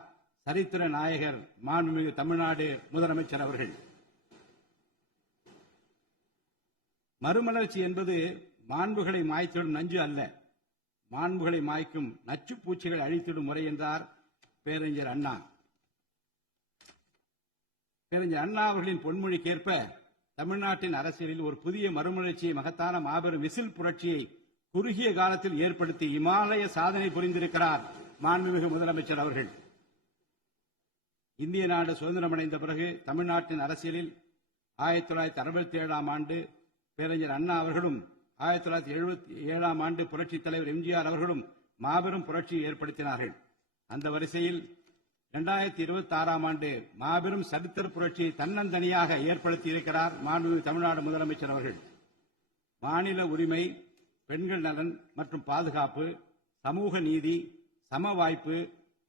சரித்திர நாயகர் மாண்புமிகு தமிழ்நாடு முதலமைச்சர் அவர்கள். மறுமலர்ச்சி என்பது மாண்புகளை மாய்த்திடும் நஞ்சு அல்ல, மாண்புகளை மாய்க்கும் நச்சுப் பூச்சிகள் அழித்திடும் முறை என்றார் பேரறிஞர் அண்ணா. பேரறிஞர் அண்ணா அவர்களின் பொன்மொழிக்கேற்ப தமிழ்நாட்டின் அரசியலில் ஒரு புதிய மறுமலர்ச்சியை, மகத்தான மாபெரும் விசில் புரட்சியை குறுகிய காலத்தில் ஏற்படுத்தி இமாலய சாதனை புரிந்திருக்கிறார் மாண்புமிகு முதலமைச்சர் அவர்கள். இந்திய நாடு சுதந்திரமடைந்த பிறகு தமிழ்நாட்டின் அரசியலில் 1967ஆம் ஆண்டு பேரறிஞர் அண்ணா அவர்களும் 1977ஆம் ஆண்டு புரட்சித் தலைவர் எம்ஜிஆர் அவர்களும் மாபெரும் புரட்சியை ஏற்படுத்தினார்கள். அந்த வரிசையில் 2026ஆம் ஆண்டு மாபெரும் சரித்திர புரட்சியை தன்னந்தனியாக ஏற்படுத்தி இருக்கிறார் மாண்புமிகு தமிழ்நாடு முதலமைச்சர் அவர்கள். மாநில உரிமை, பெண்கள் நலன் மற்றும் பாதுகாப்பு, சமூக நீதி, சம வாய்ப்பு,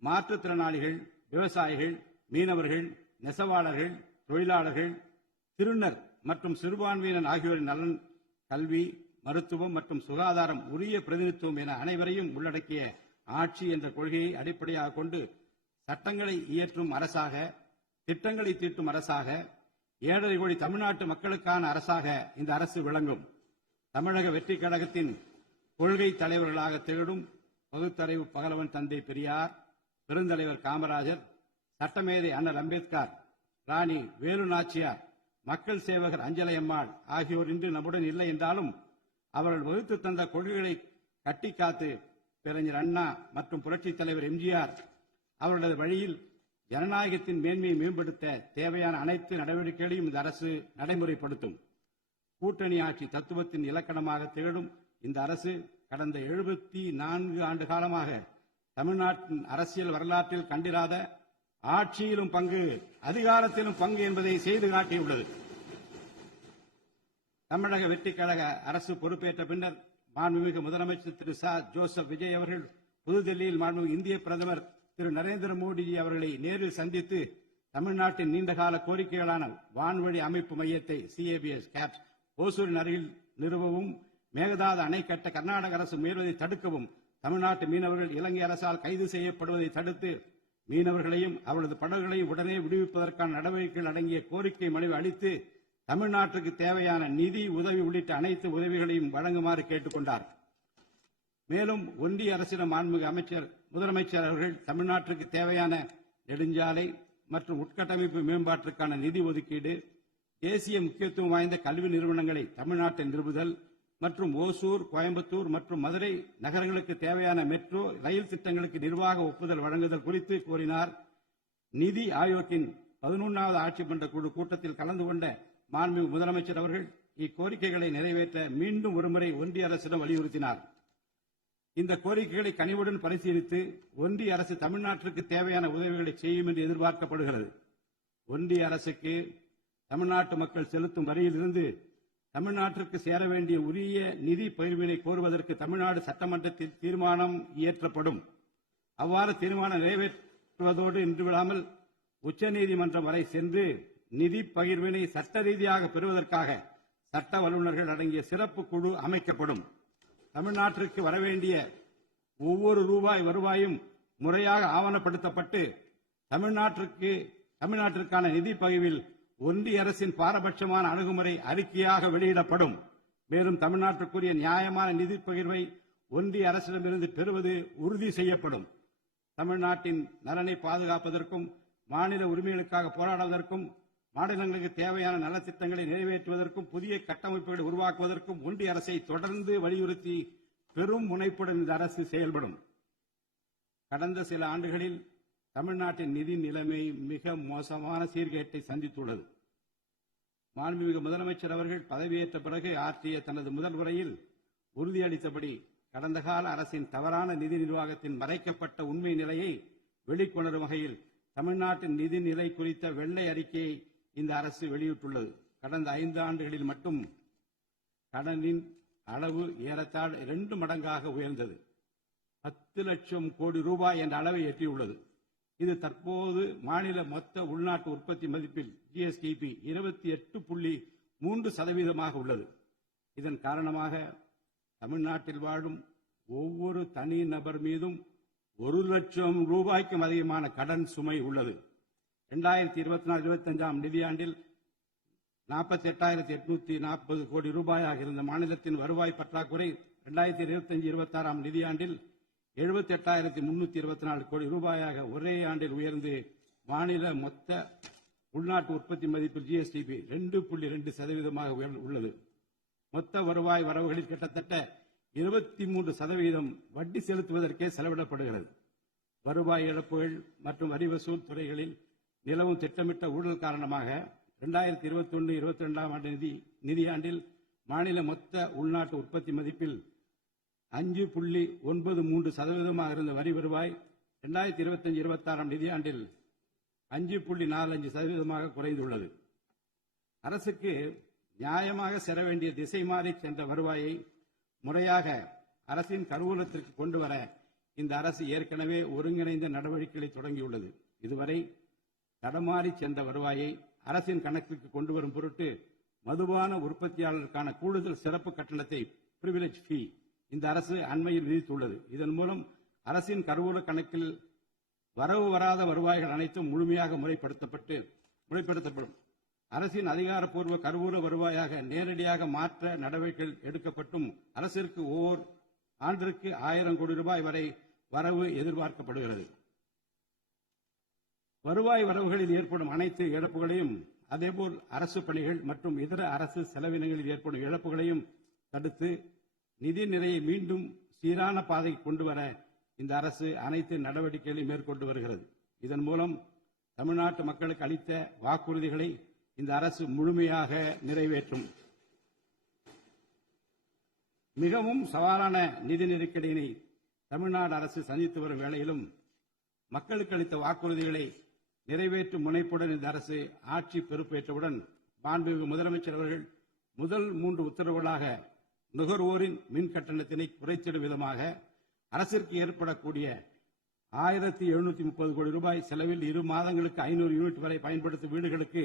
மாற்றுத்திறனாளிகள், விவசாயிகள், மீனவர்கள், நெசவாளர்கள், தொழிலாளர்கள், திருநர் மற்றும் சிறுபான்மையினர் ஆகியோரின் நலன், கல்வி, மருத்துவம் மற்றும் சுகாதாரம், உரிய பிரதிநிதித்துவம் என அனைவரையும் உள்ளடக்கிய ஆட்சி என்ற கொள்கையை அடிப்படையாக கொண்டு சட்டங்களை இயற்றும் அரசாக, திட்டங்களை தீட்டும் அரசாக, 7.5 கோடி தமிழ்நாட்டு மக்களுக்கான அரசாக இந்த அரசு விளங்கும். தமிழக வெற்றிக் கழகத்தின் கொள்கை தலைவர்களாக திகழும் பகுத்தறிவு பகலவன் தந்தை பெரியார், பெருந்தலைவர் காமராஜர், சட்டமேதை அண்ணல் அம்பேத்கர், ராணி வேலு நாச்சியார், மக்கள் சேவகர் அஞ்சலையம்மாள் ஆகியோர் இன்று நம்முடன் இல்லை என்றாலும் அவர்கள் வகுத்து தந்த கொள்கைகளை கட்டி காத்து பேரறிஞர் அண்ணா மற்றும் புரட்சித் தலைவர் எம்ஜிஆர் அவர்களது வழியில் ஜனநாயகத்தின் மேன்மையை மேம்படுத்த தேவையான அனைத்து நடவடிக்கைகளையும் இந்த அரசு நடைமுறைப்படுத்தும். கூட்டணி ஆட்சி தத்துவத்தின் இலக்கணமாக திகழும் இந்த அரசு கடந்த 74 ஆண்டு காலமாக தமிழ்நாட்டின் அரசியல் வரலாற்றில் கண்டிராத ஆட்சியிலும் பங்கு, அதிகாரத்திலும் பங்கு என்பதை செய்து காட்டியுள்ளது. தமிழக வெற்றிக் கழக அரசு பொறுப்பேற்ற பின்னர் மாண்புமிகு முதலமைச்சர் திரு ஜோசப் விஜய் அவர்கள் புதுதில்லியில் மாண்புமிகு இந்திய பிரதமர் திரு நரேந்திர மோடிஜி அவர்களை நேரில் சந்தித்து தமிழ்நாட்டின் நீண்டகால கோரிக்கைகளான வான்வழி அமைப்பு மையத்தை CABS கேப்ஸ் ஓசூரின் அருகில் நிறுவவும், மேகதாது அணை கட்ட கர்நாடக அரசு முயல்வதை தடுக்கவும், தமிழ்நாட்டு மீனவர்கள் இலங்கை அரசால் கைது செய்யப்படுவதை தடுத்து மீனவர்களையும் அவரது படகுகளையும் உடனே விடுவிப்பதற்கான நடவடிக்கைகள் அடங்கிய கோரிக்கை மனுவை அளித்து தமிழ்நாட்டுக்கு தேவையான நிதி உதவி உள்ளிட்ட அனைத்து உதவிகளையும் வழங்குமாறு கேட்டுக் கொண்டார். மேலும் ஒன்றிய அரசிடம் மாண்புமிகு முதலமைச்சர் அவர்கள் தமிழ்நாட்டிற்கு தேவையான நெடுஞ்சாலை மற்றும் உட்கட்டமைப்பு மேம்பாட்டிற்கான நிதி ஒதுக்கீடு, தேசிய முக்கியத்துவம் வாய்ந்த கல்வி நிறுவனங்களை தமிழ்நாட்டில் நிறுவுதல் மற்றும் ஓசூர், கோயம்புத்தூர் மற்றும் மதுரை நகரங்களுக்கு தேவையான மெட்ரோ ரயில் திட்டங்களுக்கு நிர்வாக ஒப்புதல் வழங்குதல் குறித்து கோரினார். நிதி ஆயோக்கின் 11வது ஆட்சி மன்ற குழு கூட்டத்தில் கலந்து கொண்ட மாண்புமிகு முதலமைச்சர் அவர்கள் இக்கோரிக்கைகளை நிறைவேற்ற மீண்டும் ஒருமுறை ஒன்றிய அரசிடம் வலியுறுத்தினார். இந்த கோரிக்கைகளை கனிவுடன் பரிசீலித்து ஒன்றிய அரசு தமிழ்நாட்டிற்கு தேவையான உதவிகளை செய்யும் என்று எதிர்பார்க்கப்படுகிறது. ஒன்றிய அரசுக்கு தமிழ்நாட்டு மக்கள் செலுத்தும் வரியிலிருந்து தமிழ்நாட்டிற்கு சேர வேண்டிய உரிய நிதி பகிர்வினை கோருவதற்கு தமிழ்நாடு சட்டமன்றத்தில் தீர்மானம் இயற்றப்படும். அவ்வாறு தீர்மானம் நிறைவேற்றுவதோடு நின்றுவிடாமல் உச்சநீதிமன்றம் வரை சென்று நிதி பகிர்வினை சட்ட ரீதியாக பெறுவதற்காக சட்ட வல்லுநர்கள் அடங்கிய சிறப்பு குழு அமைக்கப்படும். தமிழ்நாட்டிற்கு வரவேண்டிய ஒவ்வொரு ரூபாய் வருவாயும் முறையாக ஆவணப்படுத்தப்பட்டு தமிழ்நாட்டிற்கான நிதி பகிர்வில் ஒன்றிய அரசின் பாரபட்சமான அணுகுமுறை அறிக்கையாக வெளியிடப்படும். மேலும் தமிழ்நாட்டிற்குரிய நியாயமான நிதி பகிர்வை ஒன்றிய அரசிடமிருந்து பெறுவது உறுதி செய்யப்படும். தமிழ்நாட்டின் நலனை பாதுகாப்பதற்கும் மாநில உரிமைகளுக்காக போராடுவதற்கும் மாநிலங்களுக்கு தேவையான நலத்திட்டங்களை நிறைவேற்றுவதற்கும் புதிய கட்டமைப்புகளை உருவாக்குவதற்கும் ஒன்றிய அரசை தொடர்ந்து வலியுறுத்தி பெரும் முனைப்புடன் இந்த அரசு செயல்படும். கடந்த சில ஆண்டுகளில் தமிழ்நாட்டின் நிதி நிலைமை மிக மோசமான சீர்கேட்டை சந்தித்துள்ளது. மாண்புமிகு முதலமைச்சர் அவர்கள் பதவியேற்ற பிறகு ஆற்றிய தனது முதல் உரையில் உறுதியளித்தபடி கடந்த கால அரசின் தவறான நிதி நிர்வாகத்தின் மறைக்கப்பட்ட உண்மை நிலையை வெளிக்கொணரும் வகையில் தமிழ்நாட்டின் நிதி நிலை குறித்த வெள்ளை அறிக்கையை இந்த அரசு வெளியிட்டுள்ளது. கடந்த 5 ஆண்டுகளில் மட்டும் கடனின் அளவு ஏறத்தாழ 2 மடங்காக உயர்ந்தது. 10 லட்சம் கோடி ரூபாய் என்ற அளவை எட்டியுள்ளது. இது தற்போது மாநில மொத்த உள்நாட்டு உற்பத்தி மதிப்பில் GSDP 28.3% உள்ளது. இதன் காரணமாக தமிழ்நாட்டில் வாழும் ஒவ்வொரு தனி நபர் மீதும் 1 லட்சம் ரூபாய்க்கும் அதிகமான கடன் சுமை உள்ளது. 2024-25 நிதியாண்டில் 48,840 கோடி ரூபாயாக இருந்த மாநிலத்தின் வருவாய் பற்றாக்குறை 2025-26 நிதியாண்டில் 78,324 கோடி ரூபாயாக ஒரே ஆண்டில் உயர்ந்து மாநில மொத்த உள்நாட்டு உற்பத்தி மதிப்பில் GSDP 2.2% உள்ளது. மொத்த வருவாய் வரவுகளில் கிட்டத்தட்ட 23% வட்டி செலுத்துவதற்கே செலவிடப்படுகிறது. வருவாய் இழப்புகள் மற்றும் வரி வசூல் துறைகளில் நிலவும் திட்டமிட்ட ஊழல் காரணமாக 2021-22 நிதியாண்டில் மாநில மொத்த உள்நாட்டு உற்பத்தி மதிப்பில் 5.93% இருந்த வரி வருவாய் 2025-26 நிதியாண்டில் 5.45% குறைந்துள்ளது. அரசுக்கு நியாயமாக செல்ல வேண்டிய திசை மாறி சென்ற வருவாயை முறையாக அரசின் கருவூலத்திற்கு கொண்டு வர இந்த அரசு ஏற்கனவே ஒருங்கிணைந்த நடவடிக்கைகளை தொடங்கியுள்ளது. இதுவரை தடமாறி சென்ற வருவாயை அரசின் கணக்கிற்கு கொண்டு வரும் பொருட்டு மதுபான உற்பத்தியாளருக்கான கூடுதல் சிறப்பு கட்டணத்தை பிரிவிலேஜ் ஃபீ இந்த அரசு அண்மையில் விதித்துள்ளது. இதன் மூலம் அரசின் கருவூல கணக்கில் வரவு வராத வருவாய்கள் அனைத்தும் முழுமையாக முறைப்படுத்தப்படும். அரசின் அதிகாரப்பூர்வ கருவூல வருவாயாக நேரடியாக மாற்ற நடவடிக்கைகள் எடுக்கப்பட்டும் அரசிற்கு ஓர் ஆண்டிற்கு 1000 கோடி ரூபாய் வரை வரவு எதிர்பார்க்கப்படுகிறது. வருவாய் வரவுகளில் ஏற்படும் அனைத்து இழப்புகளையும், அதேபோல் அரசு பணிகள் மற்றும் இதர அரசு செலவினங்களில் ஏற்படும் இழப்புகளையும் தடுத்து நிதி நிறையை மீண்டும் சீரான பாதைக்கு கொண்டு வர இந்த அரசு அனைத்து நடவடிக்கைகளையும் மேற்கொண்டு வருகிறது. இதன் மூலம் தமிழ்நாட்டு மக்களுக்கு அளித்த வாக்குறுதிகளை இந்த அரசு முழுமையாக நிறைவேற்றும். மிகவும் சவாலான நிதி நெருக்கடியினை தமிழ்நாடு அரசு சந்தித்து வரும் வேளையிலும் மக்களுக்கு அளித்த வாக்குறுதிகளை நிறைவேற்றும் முனைப்புடன் இந்த அரசு ஆட்சி பொறுப்பேற்றவுடன் மாண்புமிகு முதலமைச்சர் அவர்கள் முதல் 3 உத்தரவுகளாக நுகர்வோரின் மின் கட்டணத்தினை குறைத்திடும் விதமாக அரசிற்கு ஏற்படக்கூடிய 1730 கோடி ரூபாய் செலவில் 2 மாதங்களுக்கு 500 யூனிட் வரை பயன்படுத்தும் வீடுகளுக்கு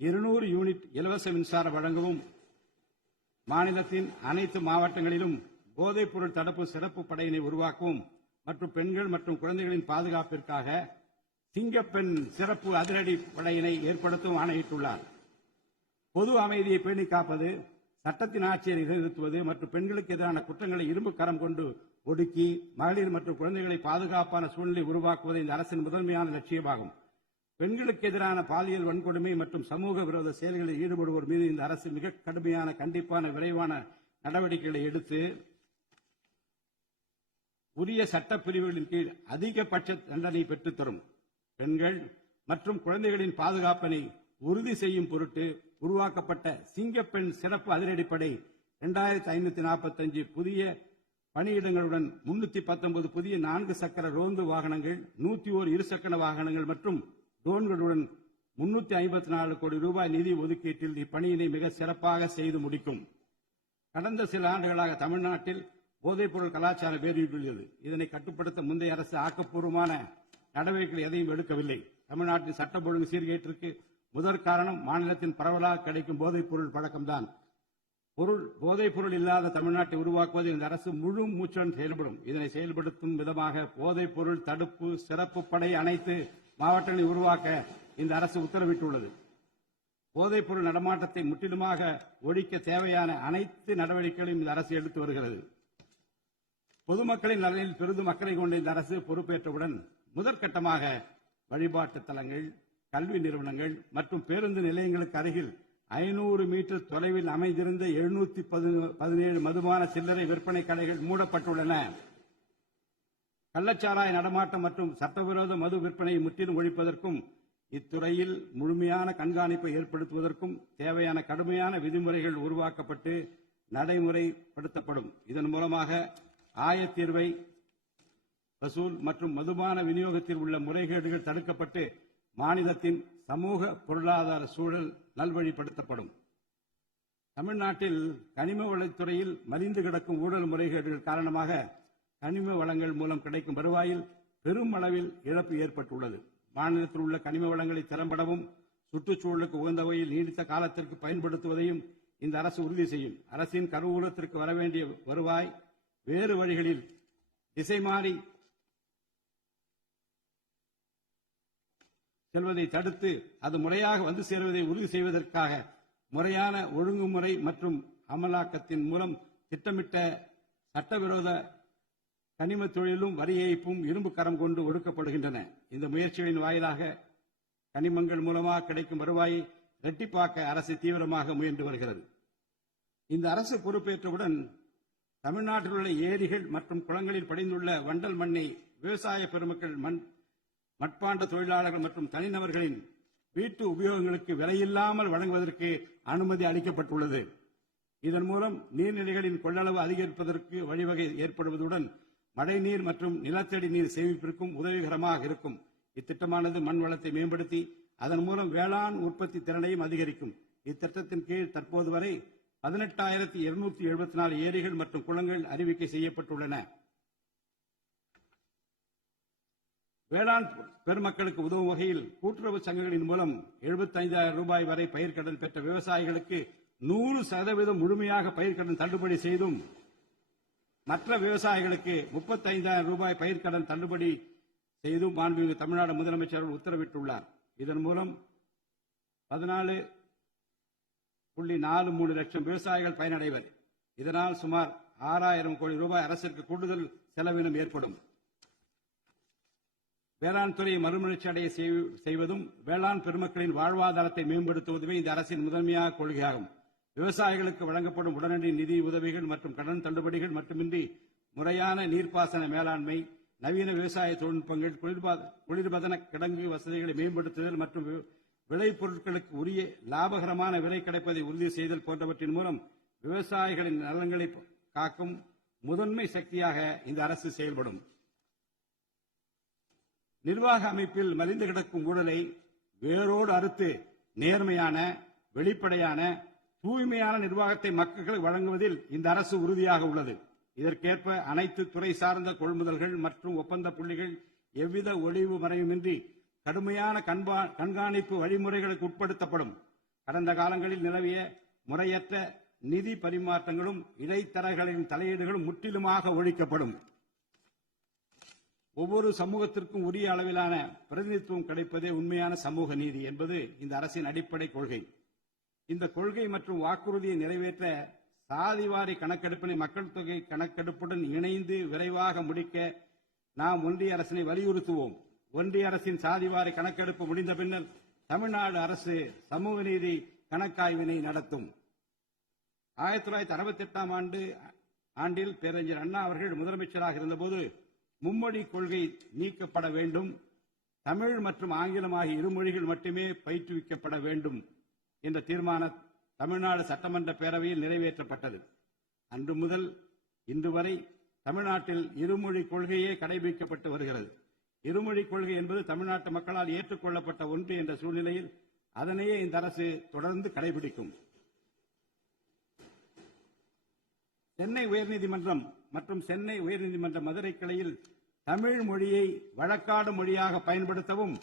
200 யூனிட் இலவச மின்சாரம் வழங்கவும், மாநிலத்தின் அனைத்து மாவட்டங்களிலும் போதைப் பொருள் தடுப்பு சிறப்பு படையினை உருவாக்கவும் மற்றும் பெண்கள் மற்றும் குழந்தைகளின் பாதுகாப்பிற்காக சிங்கப்பெண் சிறப்பு அதிரடி படையினை ஏற்படுத்தவும் ஆணையிட்டுள்ளார். பொது அமைதியை பேணி காப்பது, சட்டத்தின் ஆட்சியை நிலைநிறுத்துவது மற்றும் பெண்களுக்கு எதிரான குற்றங்களை இரும்பு கரம் கொண்டு ஒடுக்கி மகளிர் மற்றும் குழந்தைகளை பாதுகாப்பான சூழ்நிலை உருவாக்குவது இந்த அரசின் முதன்மையான லட்சியமாகும். பெண்களுக்கு எதிரான பாலியல் வன்கொடுமை மற்றும் சமூக விரோத செயல்களில் ஈடுபடுவோர் மீது இந்த அரசு மிக கடுமையான கண்டிப்பான விரைவான நடவடிக்கைகளை எடுத்து உரிய சட்டப்பிரிவுகளின் கீழ் அதிகபட்ச தண்டனை பெற்றுத்தரும். பெண்கள் மற்றும் குழந்தைகளின் பாதுகாப்பினை உறுதி செய்யும் பொருட்டு உருவாக்கப்பட்ட சிங்கப்பெண் சிறப்பு அதிரடிப்படை 2545 புதிய பணியிடங்களுடன் 319 புதிய 4 சக்கர ரோந்து வாகனங்கள், 101 இருசக்கர வாகனங்கள் மற்றும் ட்ரோன்களுடன் 354 கோடி ரூபாய் நிதி ஒதுக்கீட்டில் இப்பணியினை மிக சிறப்பாக செய்து முடிக்கும். கடந்த சில ஆண்டுகளாக தமிழ்நாட்டில் போதைப்பொருள் கலாச்சாரம் வேரூன்றியுள்ளது. இதனை கட்டுப்படுத்த முந்தைய அரசு ஆக்கப்பூர்வமான நடவடிக்கைகள் எதையும் எடுக்கவில்லை. தமிழ்நாட்டின் சட்டம் ஒழுங்கு சீர்கேட்டிற்கு முதற் காரணம் மாநிலத்தின் பரவலாக கிடைக்கும் போதைப் பொருள் பழக்கம்தான். போதைப் பொருள் இல்லாத தமிழ்நாட்டை உருவாக்குவது இந்த அரசு முழு மூச்சுடன் செயல்படும். இதனை செயல்படுத்தும் விதமாக போதைப் பொருள் தடுப்பு சிறப்பு படை அனைத்து மாவட்டங்களை உருவாக்க இந்த அரசு உத்தரவிட்டுள்ளது. போதைப் பொருள் நடமாட்டத்தை முற்றிலுமாக ஒழிக்க தேவையான அனைத்து நடவடிக்கைகளையும் இந்த அரசு எடுத்து வருகிறது. பொதுமக்களின் நலனில் பெரிதும் அக்கறை கொண்ட இந்த அரசு பொறுப்பேற்றவுடன் முதற்கட்டமாக வழிபாட்டு தலங்கள், கல்வி நிறுவனங்கள் மற்றும் பேருந்து நிலையங்களுக்கு அருகில் 500 மீட்டர் தொலைவில் அமைந்திருந்த 717 மதுபான சில்லறை விற்பனை கடைகள் மூடப்பட்டுள்ளன. கள்ளச்சாராய நடமாட்டம் மற்றும் சட்டவிரோத மது விற்பனையை முற்றிலும் ஒழிப்பதற்கும் இத்துறையில் முழுமையான கண்காணிப்பை ஏற்படுத்துவதற்கும் தேவையான கடுமையான விதிமுறைகள் உருவாக்கப்பட்டு நடைமுறைப்படுத்தப்படும். இதன் மூலமாக ஆயத்தீர்வை வசூல் மற்றும் மதுபான விநியோகத்தில் உள்ள முறைகேடுகள் தடுக்கப்பட்டு மாநிலத்தின் சமூக பொருளாதார சூழல் நல்வழிப்படுத்தப்படும். தமிழ்நாட்டில் கனிம வளத்துறையில் மலிந்து கிடக்கும் ஊழல் முறைகேடுகள் காரணமாக கனிம வளங்கள் மூலம் கிடைக்கும் வருவாயில் பெரும் அளவில் இழப்பு ஏற்பட்டுள்ளது. மாநிலத்தில் உள்ள கனிம வளங்களை திறம்படவும் சுற்றுச்சூழலுக்கு உகந்த வகையில் நீடித்த காலத்திற்கு பயன்படுத்துவதையும் இந்த அரசு உறுதி செய்யும். அரசின் கருவூலத்திற்கு வரவேண்டிய வருவாய் வேறு வழிகளில் திசை மாறி செல்வதை தடுத்து அது முறையாக வந்து சேருவதை உறுதி செய்வதற்காக முறையான ஒழுங்குமுறை மற்றும் அமலாக்கத்தின் மூலம் திட்டமிட்ட சட்டவிரோத கனிம தொழிலும் வரி ஏய்ப்பும் இரும்பு கரம் கொண்டு ஒடுக்கப்படுகின்றன. இந்த முயற்சிகளின் வாயிலாக கனிமங்கள் மூலமாக கிடைக்கும் வருவாயை இரட்டிப்பாக்க அரசு தீவிரமாக முயன்று வருகிறது. இந்த அரசு பொறுப்பேற்றவுடன் தமிழ்நாட்டில் உள்ள ஏரிகள் மற்றும் குளங்களில் படிந்துள்ள வண்டல் மண்ணை விவசாய பெருமக்கள், மட்பாண்ட தொழிலாளர்கள் மற்றும் தனிநபர்களின் வீட்டு உபயோகங்களுக்கு விலையில்லாமல் வழங்குவதற்கு அனுமதி அளிக்கப்பட்டுள்ளது. இதன் மூலம் நீர்நிலைகளின் கொள்ளளவு அதிகரிப்பதற்கு வழிவகை ஏற்படுவதுடன் மழைநீர் மற்றும் நிலத்தடி நீர் சேமிப்பிற்கும் உதவிகரமாக இருக்கும். இத்திட்டமானது மண் வளத்தை மேம்படுத்தி அதன் மூலம் வேளாண் உற்பத்தி திறனையும் அதிகரிக்கும். இத்திட்டத்தின் கீழ் தற்போது வரை 18,274 ஏரிகள் மற்றும் குளங்கள் அறிவிக்கை செய்யப்பட்டுள்ளன. வேளாண் பெருமக்களுக்கு உதவும் வகையில் கூட்டுறவு சங்கங்களின் மூலம் 75,000 ரூபாய் வரை பயிர்க்கடன் பெற்ற விவசாயிகளுக்கு 100% முழுமையாக பயிர்க்கடன் தள்ளுபடி செய்தும் மற்ற விவசாயிகளுக்கு 35,000 ரூபாய் பயிர்க்கடன் தள்ளுபடி செய்து மாண்புமிகு தமிழ்நாடு முதலமைச்சர் உத்தரவிட்டுள்ளார். இதன் மூலம் 14.43 லட்சம் விவசாயிகள் பயனடைவர். இதனால் சுமார் 6,000 கோடி ரூபாய் அரசிற்கு கூடுதல் செலவினம் ஏற்படும். வேளாண் துறையை மறுமலர்ச்சி அடைய செய்வதும் வேளாண் பெருமக்களின் வாழ்வாதாரத்தை மேம்படுத்துவதுமே இந்த அரசின் முதன்மையான கொள்கையாகும். விவசாயிகளுக்கு வழங்கப்படும் உடனடி நிதி உதவிகள் மற்றும் கடன் தள்ளுபடிகள் மட்டுமின்றி முறையான நீர்ப்பாசன மேலாண்மை, நவீன விவசாய தொழில்நுட்பங்கள், குளிர்பதன கிடங்கு வசதிகளை மேம்படுத்துதல் மற்றும் விளைபொருட்களுக்கு உரிய லாபகரமான விலை கிடைப்பதை உறுதி செய்தல் போன்றவற்றின் மூலம் விவசாயிகளின் நலன்களை காக்கும் முதன்மை சக்தியாக இந்த அரசு செயல்படும். நிர்வாக அமைப்பில் மலிந்து கிடக்கும் ஊழலை வேரோடு அறுத்து நேர்மையான, வெளிப்படையான, தூய்மையான நிர்வாகத்தை மக்களுக்கு வழங்குவதில் இந்த அரசு உறுதியாக உள்ளது. இதற்கேற்ப அனைத்து துறை சார்ந்த கொள்முதல்கள் மற்றும் ஒப்பந்த புள்ளிகள் எவ்வித ஒளிவு மறைவுமின்றி கடுமையான கண்காணிப்பு வழிமுறைகளுக்கு உட்படுத்தப்படும். கடந்த காலங்களில் நிலவிய முறையற்ற நிதி பரிமாற்றங்களும் இடைத்தரகர்களின் தலையீடுகளும் முற்றிலுமாக ஒழிக்கப்படும். ஒவ்வொரு சமூகத்திற்கும் உரிய அளவிலான பிரதிநிதித்துவம் கிடைப்பதே உண்மையான சமூக நீதி என்பது இந்த அரசின் அடிப்படை கொள்கை. இந்த கொள்கை மற்றும் வாக்குறுதியை நிறைவேற்ற சாதிவாரி கணக்கெடுப்பினை மக்கள் தொகை கணக்கெடுப்புடன் இணைந்து விரைவாக முடிக்க நாம் ஒன்றிய அரசினை வலியுறுத்துவோம். ஒன்றிய அரசின் சாதிவாரி கணக்கெடுப்பு முடிந்த பின்னர் தமிழ்நாடு அரசு சமூக நீதி கணக்காய்வினை நடத்தும். 1968 ஆண்டில் பேரறிஞர் அண்ணா அவர்கள் முதலமைச்சராக இருந்தபோது மும்மொழி கொள்கை நீக்கப்பட வேண்டும், தமிழ் மற்றும் ஆங்கிலம் ஆகிய இருமொழிகள் மட்டுமே பயிற்றுவிக்கப்பட வேண்டும் என்ற தீர்மானம் தமிழ்நாடு சட்டமன்ற பேரவையில் நிறைவேற்றப்பட்டது. அன்று முதல் இன்று வரை தமிழ்நாட்டில் இருமொழி கொள்கையே கடைபிடிக்கப்பட்டு வருகிறது. இருமொழி கொள்கை என்பது தமிழ்நாட்டு மக்களால் ஏற்றுக்கொள்ளப்பட்ட ஒன்று என்ற சூழ்நிலையில் அதனையே இந்த அரசு தொடர்ந்து கடைபிடிக்கும். சென்னை உயர்நீதிமன்றம் மற்றும் சென்னை உயர்நீதிமன்ற மதுரை கிளையில் தமிழ் மொழியை வழக்காடு மொழியாக பயன்படுத்தவும்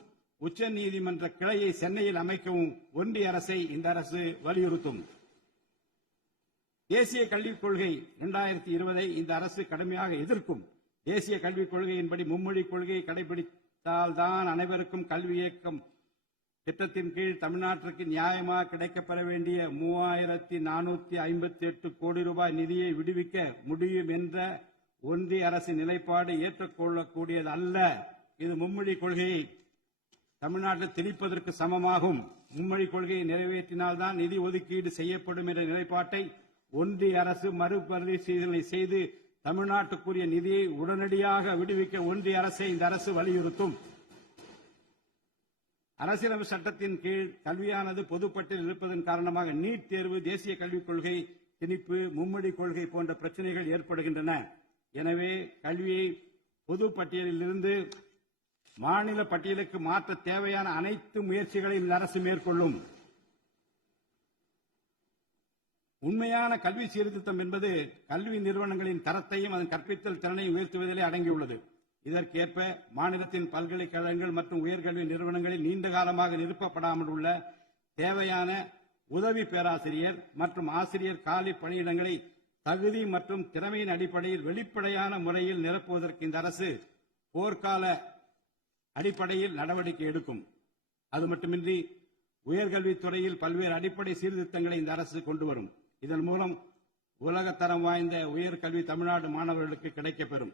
உச்சநீதிமன்ற கிளையை சென்னையில் அமைக்கவும் ஒன்றிய அரசை இந்த அரசு வலியுறுத்தும். தேசிய கல்விக் கொள்கை 2020 இந்த அரசு கடுமையாக எதிர்க்கும். தேசிய கல்விக் கொள்கையின்படி மும்மொழி கொள்கையை கடைபிடித்தால்தான் அனைவருக்கும் கல்வி இயக்கம் திட்டத்தின் கீழ் தமிழ்நாட்டிற்கு நியாயமாக கிடைக்கப்பெற வேண்டிய 3,458 கோடி ரூபாய் நிதியை விடுவிக்க முடியும் என்ற ஒன்றிய அரசின் நிலைப்பாடு ஏற்றுக்கொள்ளக்கூடியது அல்ல. இது மும்மொழி கொள்கையை தமிழ்நாட்டில் திணிப்பதற்கு சமமாகும். மும்மொழி கொள்கையை நிறைவேற்றினால்தான் நிதி ஒதுக்கீடு செய்யப்படும் என்ற நிலைப்பாட்டை ஒன்றிய அரசு மறுபரிசீலனை செய்து தமிழ்நாட்டுக்குரிய நிதியை உடனடியாக விடுவிக்க ஒன்றிய அரசை இந்த அரசு வலியுறுத்தும். அரசியலமைப்பு சட்டத்தின் கீழ் கல்வியானது பொதுப்பட்டியலில் இருப்பதன் காரணமாக நீட் தேர்வு, தேசிய கல்விக் கொள்கை திணிப்பு, மும்மொழி கொள்கை போன்ற பிரச்சனைகள் ஏற்படுகின்றன. எனவே கல்வியை பொது பட்டியலில் இருந்து மாநில பட்டியலுக்கு மாற்ற தேவையான அனைத்து முயற்சிகளையும் இந்த அரசு மேற்கொள்ளும். உண்மையான கல்வி சீர்திருத்தம் என்பது கல்வி நிறுவனங்களின் தரத்தையும் அதன் கற்பித்தல் திறனையும் உயர்த்துவதிலே அடங்கியுள்ளது. இதற்கேற்ப மாநிலத்தின் பல்கலைக்கழகங்கள் மற்றும் உயர்கல்வி நிறுவனங்களில் நீண்ட காலமாக நிரப்பப்படாமல் உள்ள தேவையான உதவி பேராசிரியர் மற்றும் ஆசிரியர் காலி பணியிடங்களை தகுதி மற்றும் திறமையின் அடிப்படையில் வெளிப்படையான முறையில் நிரப்புவதற்கு இந்த அரசு போர்க்கால அடிப்படையில் நடவடிக்கை எடுக்கும். அது மட்டுமின்றி உயர்கல்வித்துறையில் பல்வேறு அடிப்படை சீர்திருத்தங்களை இந்த அரசு கொண்டு வரும். இதன் மூலம் உலகத்தரம் வாய்ந்த உயர்கல்வி தமிழ்நாடு மாணவர்களுக்கு கிடைக்கப்பெறும்.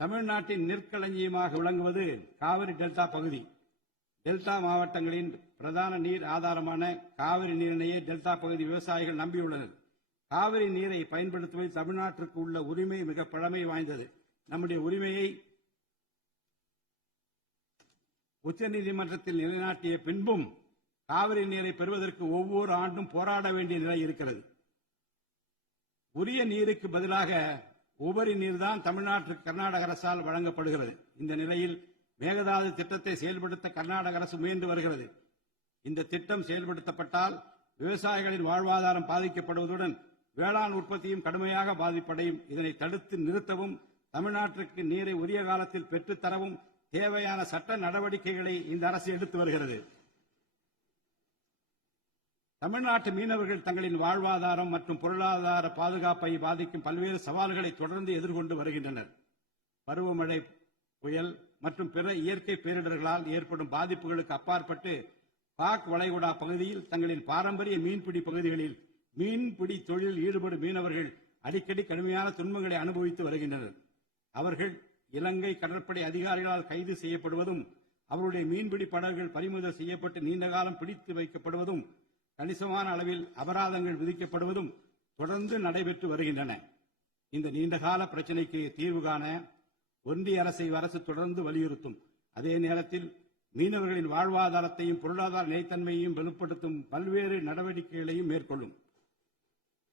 தமிழ்நாட்டின் நெற்களஞ்சியமாக விளங்குவது காவிரி டெல்டா பகுதி. டெல்டா மாவட்டங்களின் பிரதான நீர் ஆதாரமான காவிரி நீரினையே டெல்டா பகுதி விவசாயிகள் நம்பியுள்ளனர். காவிரி நீரை பயன்படுத்துவதில் தமிழ்நாட்டிற்கு உள்ள உரிமை மிக பழமை வாய்ந்தது. நம்முடைய உரிமையை உச்சநீதிமன்றத்தில் நிலைநாட்டிய பின்பும் காவிரி நீரை பெறுவதற்கு ஒவ்வொரு ஆண்டும் போராட வேண்டிய நிலை இருக்கிறது. உரிய நீருக்கு பதிலாக உபரி நீர்தான் தமிழ்நாட்டிற்கு கர்நாடக அரசால் வழங்கப்படுகிறது. இந்த நிலையில் மேகதாது திட்டத்தை செயல்படுத்த கர்நாடக அரசு முயன்று வருகிறது. இந்த திட்டம் செயல்படுத்தப்பட்டால் விவசாயிகளின் வாழ்வாதாரம் பாதிக்கப்படுவதுடன் வேளாண் உற்பத்தியும் கடுமையாக பாதிப்படையும். இதனை தடுத்து நிறுத்தவும் தமிழ்நாட்டிற்கு நீரை உரிய காலத்தில் பெற்றுத்தரவும் தேவையான சட்ட நடவடிக்கைகளை இந்த அரசு எடுத்து வருகிறது. தமிழ்நாட்டு மீனவர்கள் தங்களின் வாழ்வாதாரம் மற்றும் பொருளாதார பாதுகாப்பை பாதிக்கும் பல்வேறு சவால்களை தொடர்ந்து எதிர்கொண்டு வருகின்றனர். பருவமழை, புயல் மற்றும் பிற இயற்கை பேரிடர்களால் ஏற்படும் பாதிப்புகளுக்கு அப்பாற்பட்டு பாக் வளைகுடா பகுதியில் தங்களின் பாரம்பரிய மீன்பிடி பகுதிகளில் மீன்பிடி தொழிலில் ஈடுபடும் மீனவர்கள் அடிக்கடி கடுமையான துன்பங்களை அனுபவித்து வருகின்றனர். அவர்கள் இலங்கை கடற்படை அதிகாரிகளால் கைது செய்யப்படுவதும், அவருடைய மீன்பிடி படகுகள் பறிமுதல் செய்யப்பட்டு நீண்ட காலம் பிடித்து வைக்கப்படுவதும், கணிசமான அளவில் அபராதங்கள் விதிக்கப்படுவதும் தொடர்ந்து நடைபெற்று வருகின்றன. இந்த நீண்டகால பிரச்சினைக்கு தீர்வு காண ஒன்றிய அரசு தொடர்ந்து வலியுறுத்தும். அதே நேரத்தில் மீனவர்களின் வாழ்வாதாரத்தையும் பொருளாதார நிலைத்தன்மையையும் வலுப்படுத்தும் பல்வேறு நடவடிக்கைகளையும் மேற்கொள்ளும்.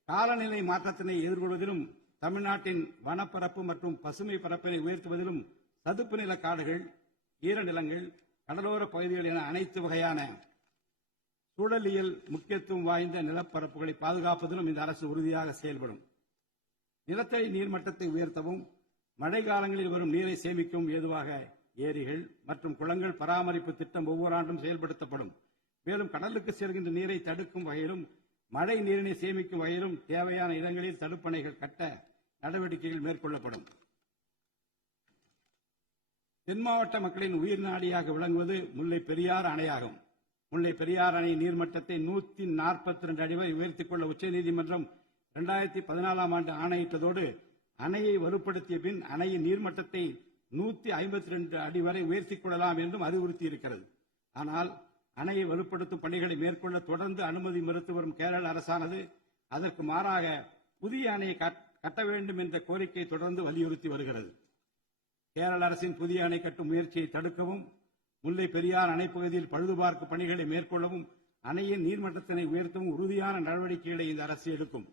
காலநிலை மாற்றத்தினை எதிர்கொள்வதிலும், தமிழ்நாட்டின் வனப்பரப்பு மற்றும் பசுமை பரப்பினை உயர்த்துவதிலும் சதுப்பு நில காடுகள், ஈரநிலங்கள், கடலோர பகுதிகள் என அனைத்து வகையான சூழலியல் முக்கியத்துவம் வாய்ந்த நிலப்பரப்புகளை பாதுகாப்பதிலும் இந்த அரசு உறுதியாக செயல்படும். நிலத்தடி நீர்மட்டத்தை உயர்த்தவும், மழை காலங்களில் வரும் நீரை சேமிக்கவும் ஏதுவாக ஏரிகள் மற்றும் குளங்கள் பராமரிப்பு திட்டம் ஒவ்வொரு ஆண்டும் செயல்படுத்தப்படும். மேலும் கடலுக்கு செல்கின்ற நீரை தடுக்கும் வகையிலும், மழை நீரினை சேமிக்கும் வகையிலும் தேவையான இடங்களில் தடுப்பணைகள் கட்ட நடவடிக்கைகள் மேற்கொள்ளப்படும். தென் மாவட்ட மக்களின் உயிர் நாடியாக விளங்குவது முல்லை பெரியாறு அணையாகும். முல்லை பெரியாறு அணை நீர்மட்டத்தை 142 அடி வரை உயர்த்திக் கொள்ள உச்சநீதிமன்றம் 2014ஆம் ஆண்டு ஆணையிட்டதோடு, அணையை வலுப்படுத்திய பின் அணையின் நீர்மட்டத்தை 152 அடி வரை உயர்த்திக் கொள்ளலாம் என்றும் அறிவுறுத்தியிருக்கிறது. ஆனால் அணையை வலுப்படுத்தும் பணிகளை மேற்கொள்ள தொடர்ந்து அனுமதி மறுத்து வரும் கேரள அரசானது அதற்கு மாறாக புதிய அணையை கட்ட வேண்டும் என்ற கோரிக்கையை தொடர்ந்து வலியுறுத்தி வருகிறது. கேரள அரசின் புதிய அணை கட்டும் முயற்சியை தடுக்கவும், முல்லை பெரியார் அணைப்பகுதியில் பழுதுபார்க்கும் பணிகளை மேற்கொள்ளவும், அணையின் நீர்மட்டத்தினை உயர்த்தவும் உறுதியான நடவடிக்கைகளை இந்த அரசு எடுக்கும்.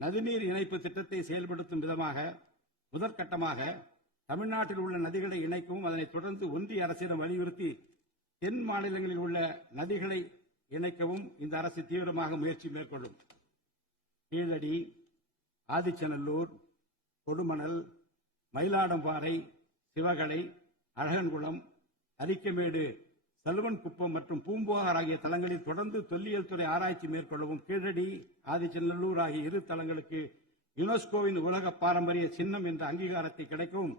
நதிநீர் இணைப்பு திட்டத்தை செயல்படுத்தும் விதமாக முதற்கட்டமாக தமிழ்நாட்டில் உள்ள நதிகளை இணைக்கவும், அதனைத் தொடர்ந்து ஒன்றிய அரசிடம் வலியுறுத்தி தென் மாநிலங்களில் உள்ள நதிகளை இணைக்கவும் இந்த அரசு தீவிரமாக முயற்சி மேற்கொள்ளும். கீழடி, ஆதிச்சநல்லூர், கொடுமணல், மயிலாடம்பாறை, சிவகலை, அழகன்குளம், அரிக்கமேடு, சலுவன்குப்பம் மற்றும் பூம்புகார் ஆகிய தலங்களில் தொடர்ந்து தொல்லியல் துறை ஆராய்ச்சி மேற்கொள்ளவும், கீழடி, ஆதிச்சநல்லூர் ஆகிய இரு தலங்களுக்கு யுனெஸ்கோவின் உலக பாரம்பரிய சின்னம் என்ற அங்கீகாரத்தை கிடைக்கவும்,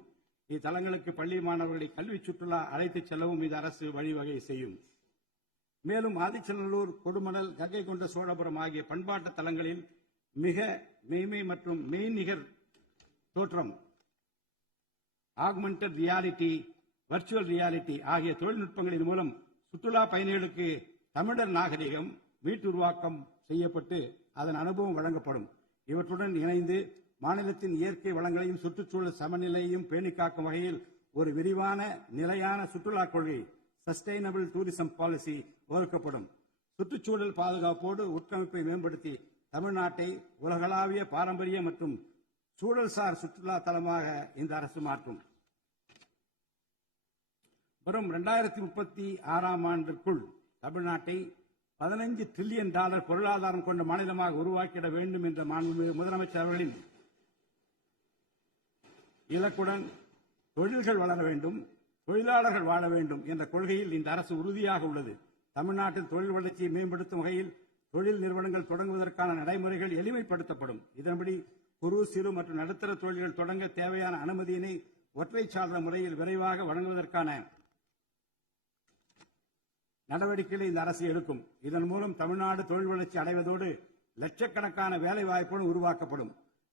இத்தலங்களுக்கு பள்ளி மாணவர்களை கல்வி சுற்றுலா அழைத்துச் செல்லவும் இந்த அரசு வழிவகை செய்யும். மேலும் ஆதிச்சநல்லூர், கொடுமணல், கங்கை கொண்ட சோழபுரம் ஆகிய பண்பாட்டு தலங்களில் மிக மெய்மை மற்றும் மெய்நிகர் தோற்றம், ஆக்மெண்டட் ரியாலிட்டி, வர்ச்சுவல் ரியாலிட்டி ஆகிய தொழில்நுட்பங்களின் மூலம் சுற்றுலா பயணிகளுக்கு தமிழர் நாகரிகம் மீட்டுருவாக்கம் செய்யப்பட்டு அதன் அனுபவம் வழங்கப்படும். இவற்றுடன் இணைந்து மாநிலத்தின் இயற்கை வளங்களையும் சுற்றுச்சூழல் சமநிலையையும் பேணிக்காக்கும் வகையில் ஒரு விரிவான நிலையான சுற்றுலா கொள்கை, சஸ்டைனபிள் டூரிசம் பாலிசி வகுக்கப்படும். சுற்றுச்சூழல் பாதுகாப்போடு உட்கமைப்பை மேம்படுத்தி தமிழ்நாட்டை உலகளாவிய பாரம்பரிய மற்றும் சூழல்சார் சுற்றுலா தலமாக இந்த அரசு மாற்றும். வரும் 2036ஆம் ஆண்டிற்குள் தமிழ்நாட்டை $15 டிரில்லியன் பொருளாதாரம் கொண்ட மாநிலமாக உருவாக்கிட வேண்டும் என்ற முதலமைச்சர் அவர்களின் இலக்குடன் தொழில்கள் வளர வேண்டும், தொழிலாளர்கள் வாழ வேண்டும் என்ற கொள்கையில் இந்த அரசு உறுதியாக உள்ளது. தமிழ்நாட்டில் தொழில் வளர்ச்சியை மேம்படுத்தும் வகையில் தொழில் நிறுவனங்கள் தொடங்குவதற்கான நடைமுறைகள் எளிமைப்படுத்தப்படும். இதன்படி குறு, சிறு மற்றும் நடுத்தர தொழில்கள் தொடங்க தேவையான அனுமதியினை ஒற்றைச்சாளர முறையில் விரைவாக வழங்குவதற்கான நடவடிக்கைகளை இந்த அரசு எடுக்கும். இதன் மூலம் தமிழ்நாடு தொழில் வளர்ச்சி அடைவதோடு லட்சக்கணக்கான வேலை வாய்ப்புகள் உருவாக்கப்படும்.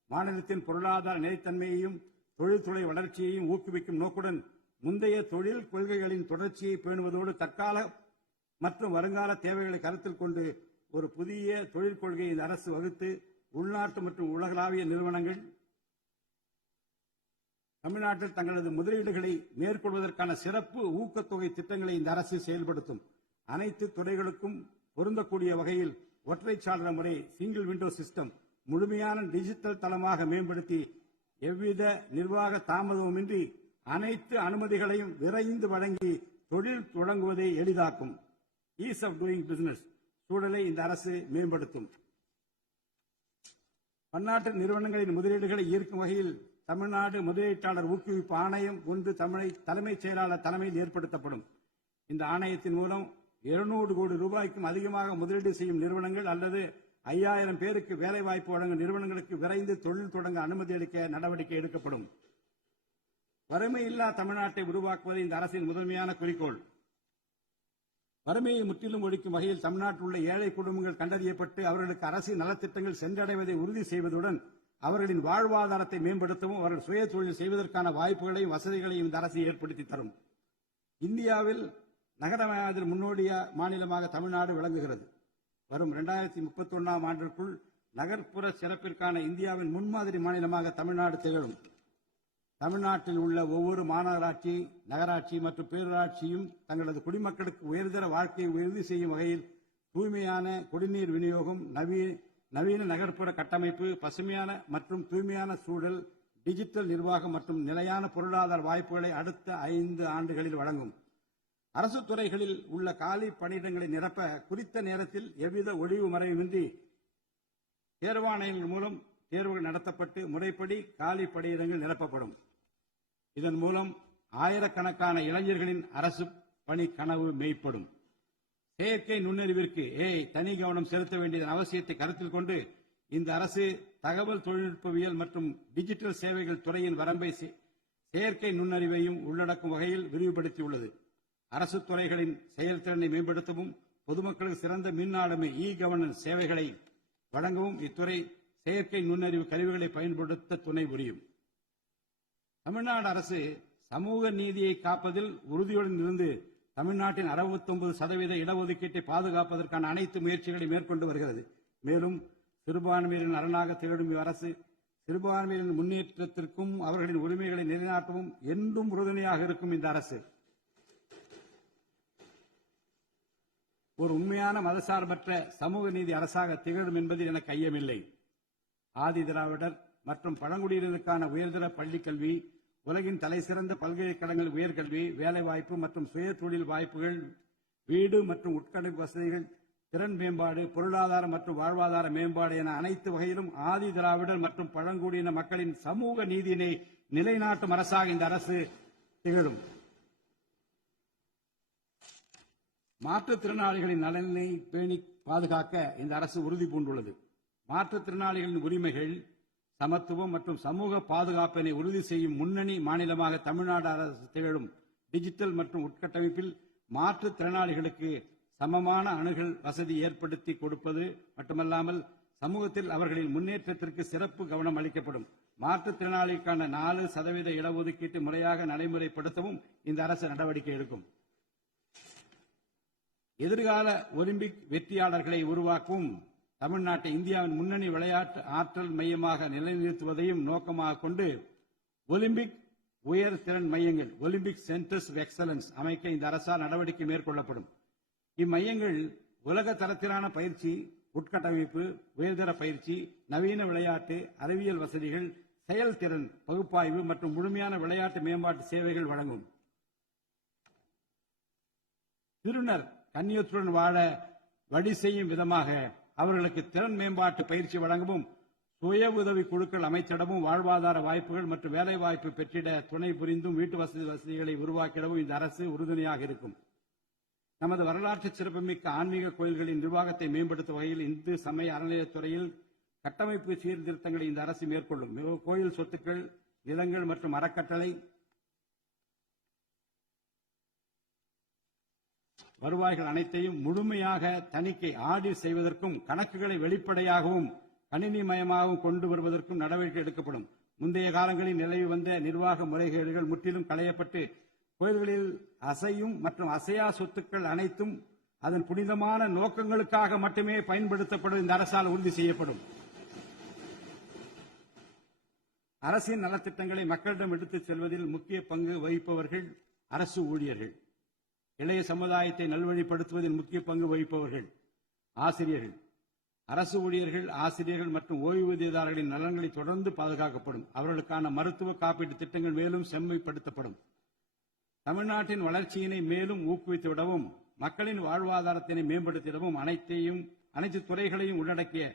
மாநிலத்தின் பொருளாதார நிலைத்தன்மையையும் தொழில்துறை வளர்ச்சியையும் ஊக்குவிக்கும் நோக்குடன் முந்தைய தொழில் கொள்கைகளின் தொடர்ச்சியை பேணுவதோடு தற்கால மற்றும் வருங்கால தேவைகளை கருத்தில் கொண்டு ஒரு புதிய தொழில் கொள்கையை இந்த அரசு வகுத்து உள்நாட்டு மற்றும் உலகளாவிய நிறுவனங்கள் தமிழ்நாட்டில் தங்களது முதலீடுகளை மேற்கொள்வதற்கான சிறப்பு ஊக்கத்தொகை திட்டங்களை இந்த அரசு செயல்படுத்தும். அனைத்து துறைகளுக்கும் பொருந்தக்கூடிய வகையில் ஒற்றைச்சாளர முறை, சிங்கிள் விண்டோ சிஸ்டம் முழுமையான டிஜிட்டல் தளமாக மேம்படுத்தி எவ்வித நிர்வாக தாமதமுமின்றி அனைத்து அனுமதிகளையும் விரைந்து வழங்கி தொழில் தொடங்குவதை எளிதாக்கும். ஈஸ் ஆஃப் டூயிங் பிசினஸ் சூழலை இந்த அரசு மேம்படுத்தும். பன்னாட்டு நிறுவனங்களின் முதலீடுகளை ஈர்க்கும் வகையில் தமிழ்நாடு முதலீட்டாளர் ஊக்குவிப்பு ஆணையம் ஒன்று தலைமைச் செயலாளர் தலைமையில் ஏற்படுத்தப்படும். இந்த ஆணையத்தின் மூலம் 200 கோடி ரூபாய்க்கும் அதிகமாக முதலீடு செய்யும் நிறுவனங்கள் அல்லது 5000 பேருக்கு வேலைவாய்ப்பு வழங்கும் நிறுவனங்களுக்கு விரைந்து தொழில் தொடங்க அனுமதி அளிக்க நடவடிக்கை எடுக்கப்படும். வறுமையில்லா தமிழ்நாட்டை உருவாக்குவது இந்த அரசின் முதன்மையான குறிக்கோள். வறுமையை முற்றிலும் ஒழிக்கும் வகையில் தமிழ்நாட்டில் உள்ள ஏழை குடும்பங்கள் கண்டறியப்பட்டு அவர்களுக்கு அரசின் நலத்திட்டங்கள் சென்றடைவதை உறுதி செய்வதுடன் அவர்களின் வாழ்வாதாரத்தை மேம்படுத்தவும் அவர்கள் சுய தொழில் செய்வதற்கான வாய்ப்புகளையும் வசதிகளையும் இந்த அரசு ஏற்படுத்தி தரும். இந்தியாவில் நகரமயமாதல் முன்னோடிய மாநிலமாக தமிழ்நாடு விளங்குகிறது. வரும் 2031ஆம் ஆண்டிற்குள் நகர்ப்புற சிறப்பிற்கான இந்தியாவின் முன்மாதிரி மாநிலமாக தமிழ்நாடு திகழும். தமிழ்நாட்டில் உள்ள ஒவ்வொரு மாநகராட்சி, நகராட்சி மற்றும் பேரூராட்சியும் தங்களது குடிமக்களுக்கு உயர்தர வாழ்க்கையை உறுதி செய்யும் வகையில் தூய்மையான குடிநீர் விநியோகம், நவீன நகர்ப்புற கட்டமைப்பு, பசுமையான மற்றும் தூய்மையான சூழல், டிஜிட்டல் நிர்வாகம் மற்றும் நிலையான பொருளாதார வாய்ப்புகளை அடுத்த 5 ஆண்டுகளில் வழங்கும். அரசு துறைகளில் உள்ள காலி பணியிடங்களை நிரப்ப குறித்த நேரத்தில் எவ்வித ஒளிவு மறைவின்றி தேர்வாணையங்கள் மூலம் தேர்வுகள் நடத்தப்பட்டு முறைப்படி காலி பணியிடங்கள் நிரப்பப்படும். இதன் மூலம் ஆயிரக்கணக்கான இளைஞர்களின் அரசு பணி கனவு மெய்ப்படும். செயற்கை நுண்ணறிவிற்கு தனி கவனம் செலுத்த வேண்டியதன் அவசியத்தை கருத்தில் கொண்டு இந்த அரசு தகவல் தொழில்நுட்பவியல் மற்றும் டிஜிட்டல் சேவைகள் துறையின் வரம்பை செயற்கை நுண்ணறிவையும் உள்ளடக்கும் வகையில் விரிவுபடுத்தியுள்ளது. அரசு துறைகளின் செயல்திறனை மேம்படுத்தவும் பொதுமக்களுக்கு சிறந்த மின் ஆளுமை கவர்னன்ஸ் சேவைகளை வழங்கவும் இத்துறை செயற்கை நுண்ணறிவு கருவிகளை பயன்படுத்த துணை புரியும். தமிழ்நாடு அரசு சமூக நீதியை காப்பதில் உறுதியுடன் இருந்து தமிழ்நாட்டின் 69% இடஒதுக்கீட்டை பாதுகாப்பதற்கான அனைத்து முயற்சிகளை மேற்கொண்டு வருகிறது. மேலும் சிறுபான்மையினரின் அரணாக திகழும் அரசு சிறுபான்மையினரின் முன்னேற்றத்திற்கும் அவர்களின் உரிமைகளை நிலைநாட்டவும் என்றும் உறுதுணையாக இருக்கும். இந்த அரசு ஒரு உண்மையான மதசார்பற்ற சமூக நீதி அரசாக திகழும் என்பதில் எனக்கு ஐயமில்லை. ஆதி திராவிடர் மற்றும் பழங்குடியினருக்கான உயர்தர பள்ளிக்கல்வி, உலகின் தலைசிறந்த பல்கலைக்கழகங்கள் உயர்கல்வி, வேலைவாய்ப்பு மற்றும் சுய தொழில் வாய்ப்புகள், வீடு மற்றும் உட்கட்டமைப்பு வசதிகள், திறன் மேம்பாடு, பொருளாதார மற்றும் வாழ்வாதார மேம்பாடு என அனைத்து வகையிலும் ஆதி திராவிடர் மற்றும் பழங்குடியின மக்களின் சமூக நீதியினை நிலைநாட்டும் அரசாக இந்த அரசு திகழும். மாற்றுத்திறனாளிகளின் நலனை பேணி பாதுகாக்க இந்த அரசு உறுதி பூண்டுள்ளது. மாற்றுத்திறனாளிகளின் உரிமைகள், சமத்துவம் மற்றும் சமூக பாதுகாப்பினை உறுதி செய்யும் முன்னணி மாநிலமாக தமிழ்நாடு அரசு திகழும். டிஜிட்டல் மற்றும் உட்கட்டமைப்பில் மாற்றுத்திறனாளிகளுக்கு சமமான அணுகல் வசதி ஏற்படுத்தி கொடுப்பது மட்டுமல்லாமல் சமூகத்தில் அவர்களின் முன்னேற்றத்திற்கு சிறப்பு கவனம் அளிக்கப்படும். மாற்றுத்திறனாளிகளுக்கான 4% இடஒதுக்கீட்டு முறையாக நடைமுறைப்படுத்தவும் இந்த அரசு நடவடிக்கை எடுக்கும். எதிர்கால ஒலிம்பிக் வெற்றியாளர்களை உருவாக்கவும் தமிழ்நாட்டை இந்தியாவின் முன்னணி விளையாட்டு ஆற்றல் மையமாக நிலைநிறுத்துவதையும் நோக்கமாக கொண்டு ஒலிம்பிக் உயர் திறன் மையங்கள் ஒலிம்பிக் சென்டர்ஸ் ஆஃப் எக்ஸலன்ஸ் அமைக்க இந்த அரசால் நடவடிக்கை மேற்கொள்ளப்படும். இம்மையங்கள் உலக தரத்திலான பயிற்சி, உட்கட்டமைப்பு, உயர்தர பயிற்சி, நவீன விளையாட்டு, அறிவியல் வசதிகள், செயல்திறன் பகுப்பாய்வு மற்றும் முழுமையான விளையாட்டு மேம்பாட்டு சேவைகள் வழங்கும். திருநர் கண்ணியத்துடன் வாழ வழி செய்யும் விதமாக அவர்களுக்கு திறன் மேம்பாட்டு பயிற்சி வழங்கவும், சுய உதவி குழுக்கள் அமைச்சிடவும், வாழ்வாதார வாய்ப்புகள் மற்றும் வேலை வாய்ப்பு பெற்றிட துணை புரிந்தும் வீட்டு வசதிகளை உருவாக்கிடவும் இந்த அரசு உறுதுணையாக இருக்கும். நமது வரலாற்று சிறப்புமிக்க ஆன்மீக கோயில்களின் நிர்வாகத்தை மேம்படுத்தும் வகையில் இந்து சமய அறநிலையத்துறையில் கட்டமைப்பு சீர்திருத்தங்களை இந்த அரசு மேற்கொள்ளும். கோயில் சொத்துக்கள், நிலங்கள் மற்றும் அறக்கட்டளை வருவாய்கள் அனைத்தையும் முழுமையாக தணிக்கை ஆடிட் செய்வதற்கும் கணக்குகளை வெளிப்படையாகவும் கணினிமயமாகவும் கொண்டு வருவதற்கும் நடவடிக்கை எடுக்கப்படும். முந்தைய காலங்களில் நிலவி வந்த நிர்வாக முறைகேடுகள் முற்றிலும் களையப்பட்டு கோயில்களில் அசையும் மற்றும் அசையா சொத்துக்கள் அனைத்தும் அதன் புனிதமான நோக்கங்களுக்காக மட்டுமே பயன்படுத்தப்படும் இந்த அரசால் உறுதி செய்யப்படும். அரசின் நலத்திட்டங்களை மக்களிடம் எடுத்துச் செல்வதில் முக்கிய பங்கு வகிப்பவர்கள் அரசு ஊழியர்கள். இளைய சமுதாயத்தை நல்வழிப்படுத்துவதில் முக்கிய பங்கு வகிப்பவர்கள் ஆசிரியர்கள். அரசு ஊழியர்கள், ஆசிரியர்கள் மற்றும் ஓய்வூதியதாரர்களின் நலன்களை தொடர்ந்து பாதுகாக்கப்படும். அவர்களுக்கான மருத்துவ காப்பீட்டு திட்டங்கள் மேலும் செம்மைப்படுத்தப்படும். தமிழ்நாட்டின் வளர்ச்சியினை மேலும் ஊக்குவித்துவிடவும், மக்களின் வாழ்வாதாரத்தினை மேம்படுத்திடவும் அனைத்து துறைகளையும் உள்ளடக்கிய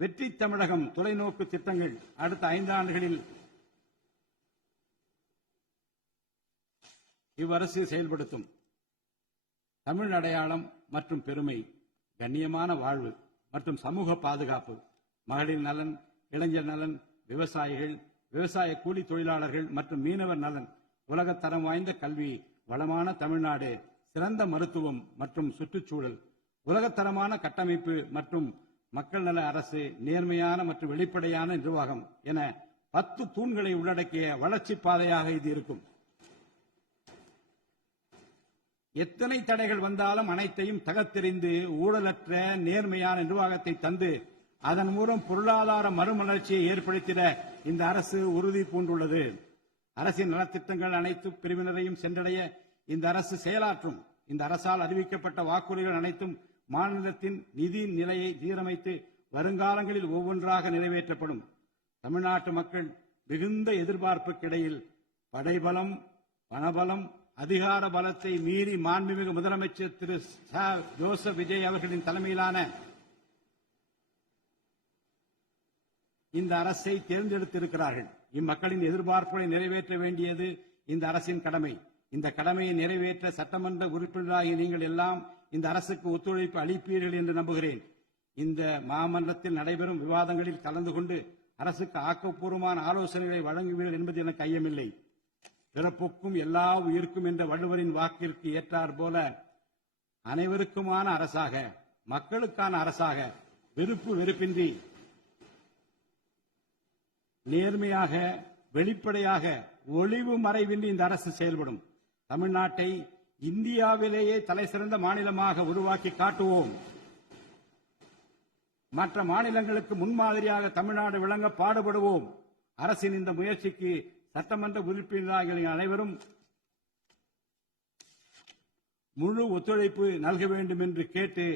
வெற்றி தமிழகம் தொலைநோக்கு திட்டங்கள் அடுத்த 5 ஆண்டுகளில் இவ்வரசு செயல்படுத்தும். தமிழ் அடையாளம் மற்றும் பெருமை, கண்ணியமான வாழ்வு மற்றும் சமூக பாதுகாப்பு, மகளிர் நலன், இளைஞர் நலன், விவசாயிகள், விவசாய கூலி தொழிலாளர்கள் மற்றும் மீனவர் நலன், உலகத்தரம் வாய்ந்த கல்வி, வளமான தமிழ்நாடு, சிறந்த மருத்துவம் மற்றும் சுற்றுச்சூழல், உலகத்தரமான கட்டமைப்பு மற்றும் மக்கள் நல அரசு, நேர்மையான மற்றும் வெளிப்படையான நிர்வாகம் என 10 தூண்களை உள்ளடக்கிய வளர்ச்சி பாதையாக இது இருக்கும். எத்தனை தடைகள் வந்தாலும் அனைத்தையும் தகர்த்தெறிந்து ஊழலற்ற நேர்மையான நிர்வாகத்தை தந்து அதன் மூலம் பொருளாதார மறுமலர்ச்சியை ஏற்படுத்திட இந்த அரசு உறுதி பூண்டுள்ளது. அரசின் நலத்திட்டங்கள் அனைத்து பிரிவினரையும் சென்றடைய இந்த அரசு செயலாற்றும். இந்த அரசால் அறிவிக்கப்பட்ட வாக்குறுதிகள் அனைத்தும் மாநிலத்தின் நிதி நிலையை சீரமைத்து வருங்காலங்களில் ஒவ்வொன்றாக நிறைவேற்றப்படும். தமிழ்நாட்டு மக்கள் மிகுந்த எதிர்பார்ப்புக்கிடையில் படைபலம், பணபலம், அதிகார பலத்தை மீறி மாண்புமிகு முதலமைச்சர் திரு ஜோசப் விஜய் அவர்களின் தலைமையிலான இந்த அரசை தேர்ந்தெடுத்திருக்கிறார்கள். இம்மக்களின் எதிர்பார்ப்புகளை நிறைவேற்ற வேண்டியது இந்த அரசின் கடமை. இந்த கடமையை நிறைவேற்ற சட்டமன்ற உறுப்பினராகிய நீங்கள் எல்லாம் இந்த அரசுக்கு ஒத்துழைப்பு அளிப்பீர்கள் என்று நம்புகிறேன். இந்த மாமன்றத்தில் நடைபெறும் விவாதங்களில் கலந்து கொண்டு அரசுக்கு ஆக்கப்பூர்வமான ஆலோசனைகளை வழங்குவீர்கள் என்பது எனக்கு ஐயமில்லை. பிறப்புக்கும் எல்லா உயிருக்கும் என்ற வள்ளுவரின் வாக்கிற்கு ஏற்றார் போல அனைவருக்குமான அரசாக, மக்களுக்கான அரசாக, வெறுப்பு வெறுப்பின்றி நேர்மையாக, வெளிப்படையாக, ஒளிவு மறைவின்றி இந்த அரசு செயல்படும். தமிழ்நாட்டை இந்தியாவிலேயே தலைசிறந்த மாநிலமாக உருவாக்கி காட்டுவோம். மற்ற மாநிலங்களுக்கு முன்மாதிரியாக தமிழ்நாடு விளங்க பாடுபடுவோம். அரசின் இந்த முயற்சிக்கு சட்டமன்ற உறுப்பினர்கள் அனைவரும் முழு ஒத்துழைப்பு நல்க வேண்டும் என்று கேட்டு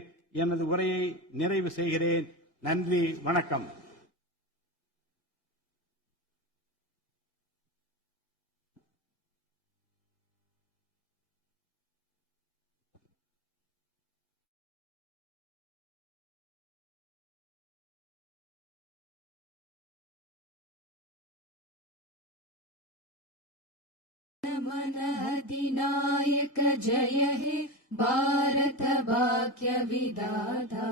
எனது உரையை நிறைவு செய்கிறேன். நன்றி, வணக்கம். मन अधिनायक जय हे भारत भाग्य विधाता,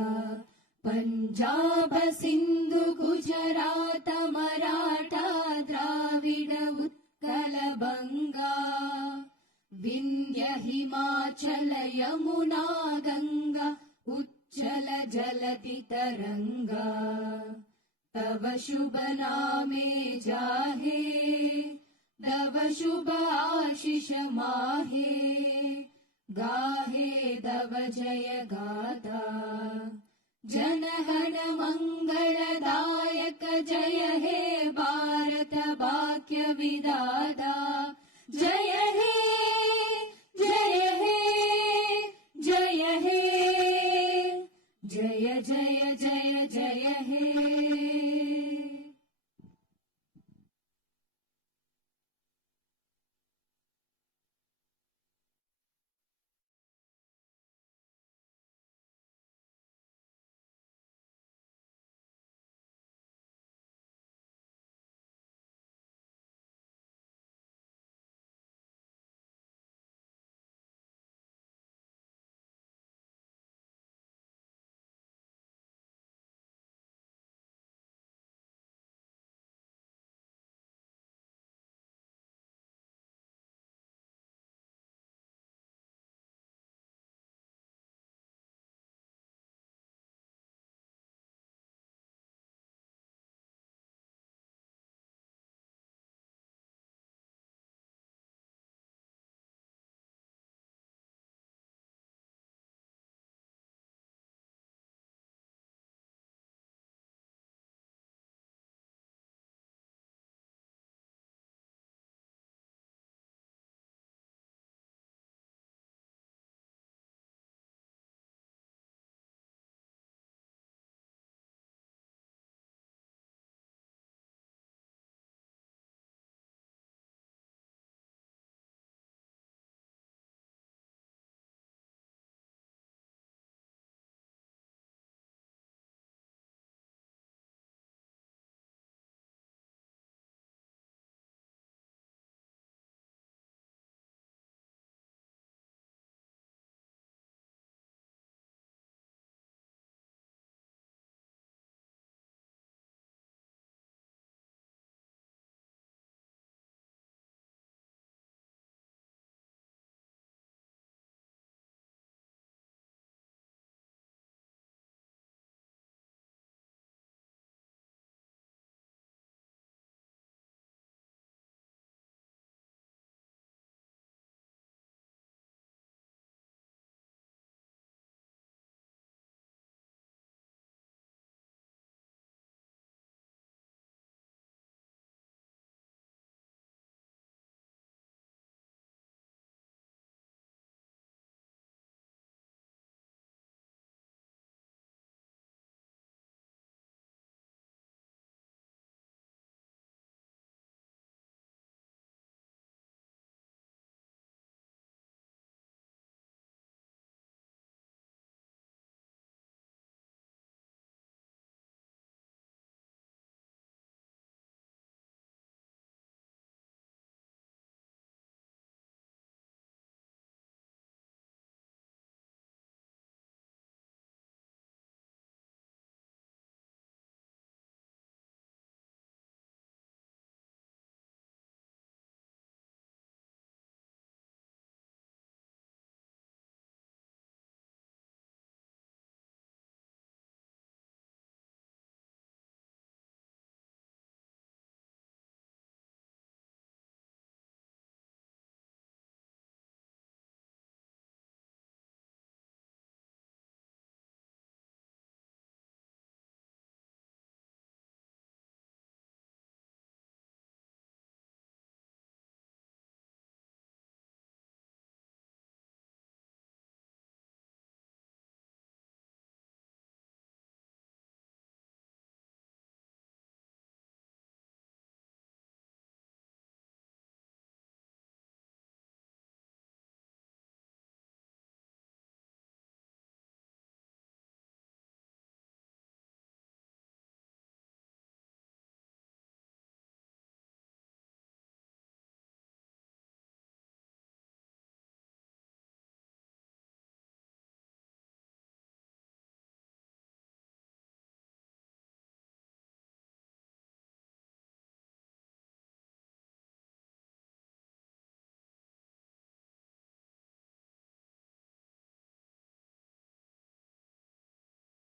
पंजाब सिंधु गुजरात मराठा द्राविड उत्कल बंगा, विंध्य हिमाचल यमुना गंगा उच्चल जलधि तरंगा, तव शुभ नामे जाहे तव शुभ आशीष माहे, गाहे तव जय गाथा, जनगण मंगलदायक जय हे भारत भाग्य विधाता, जय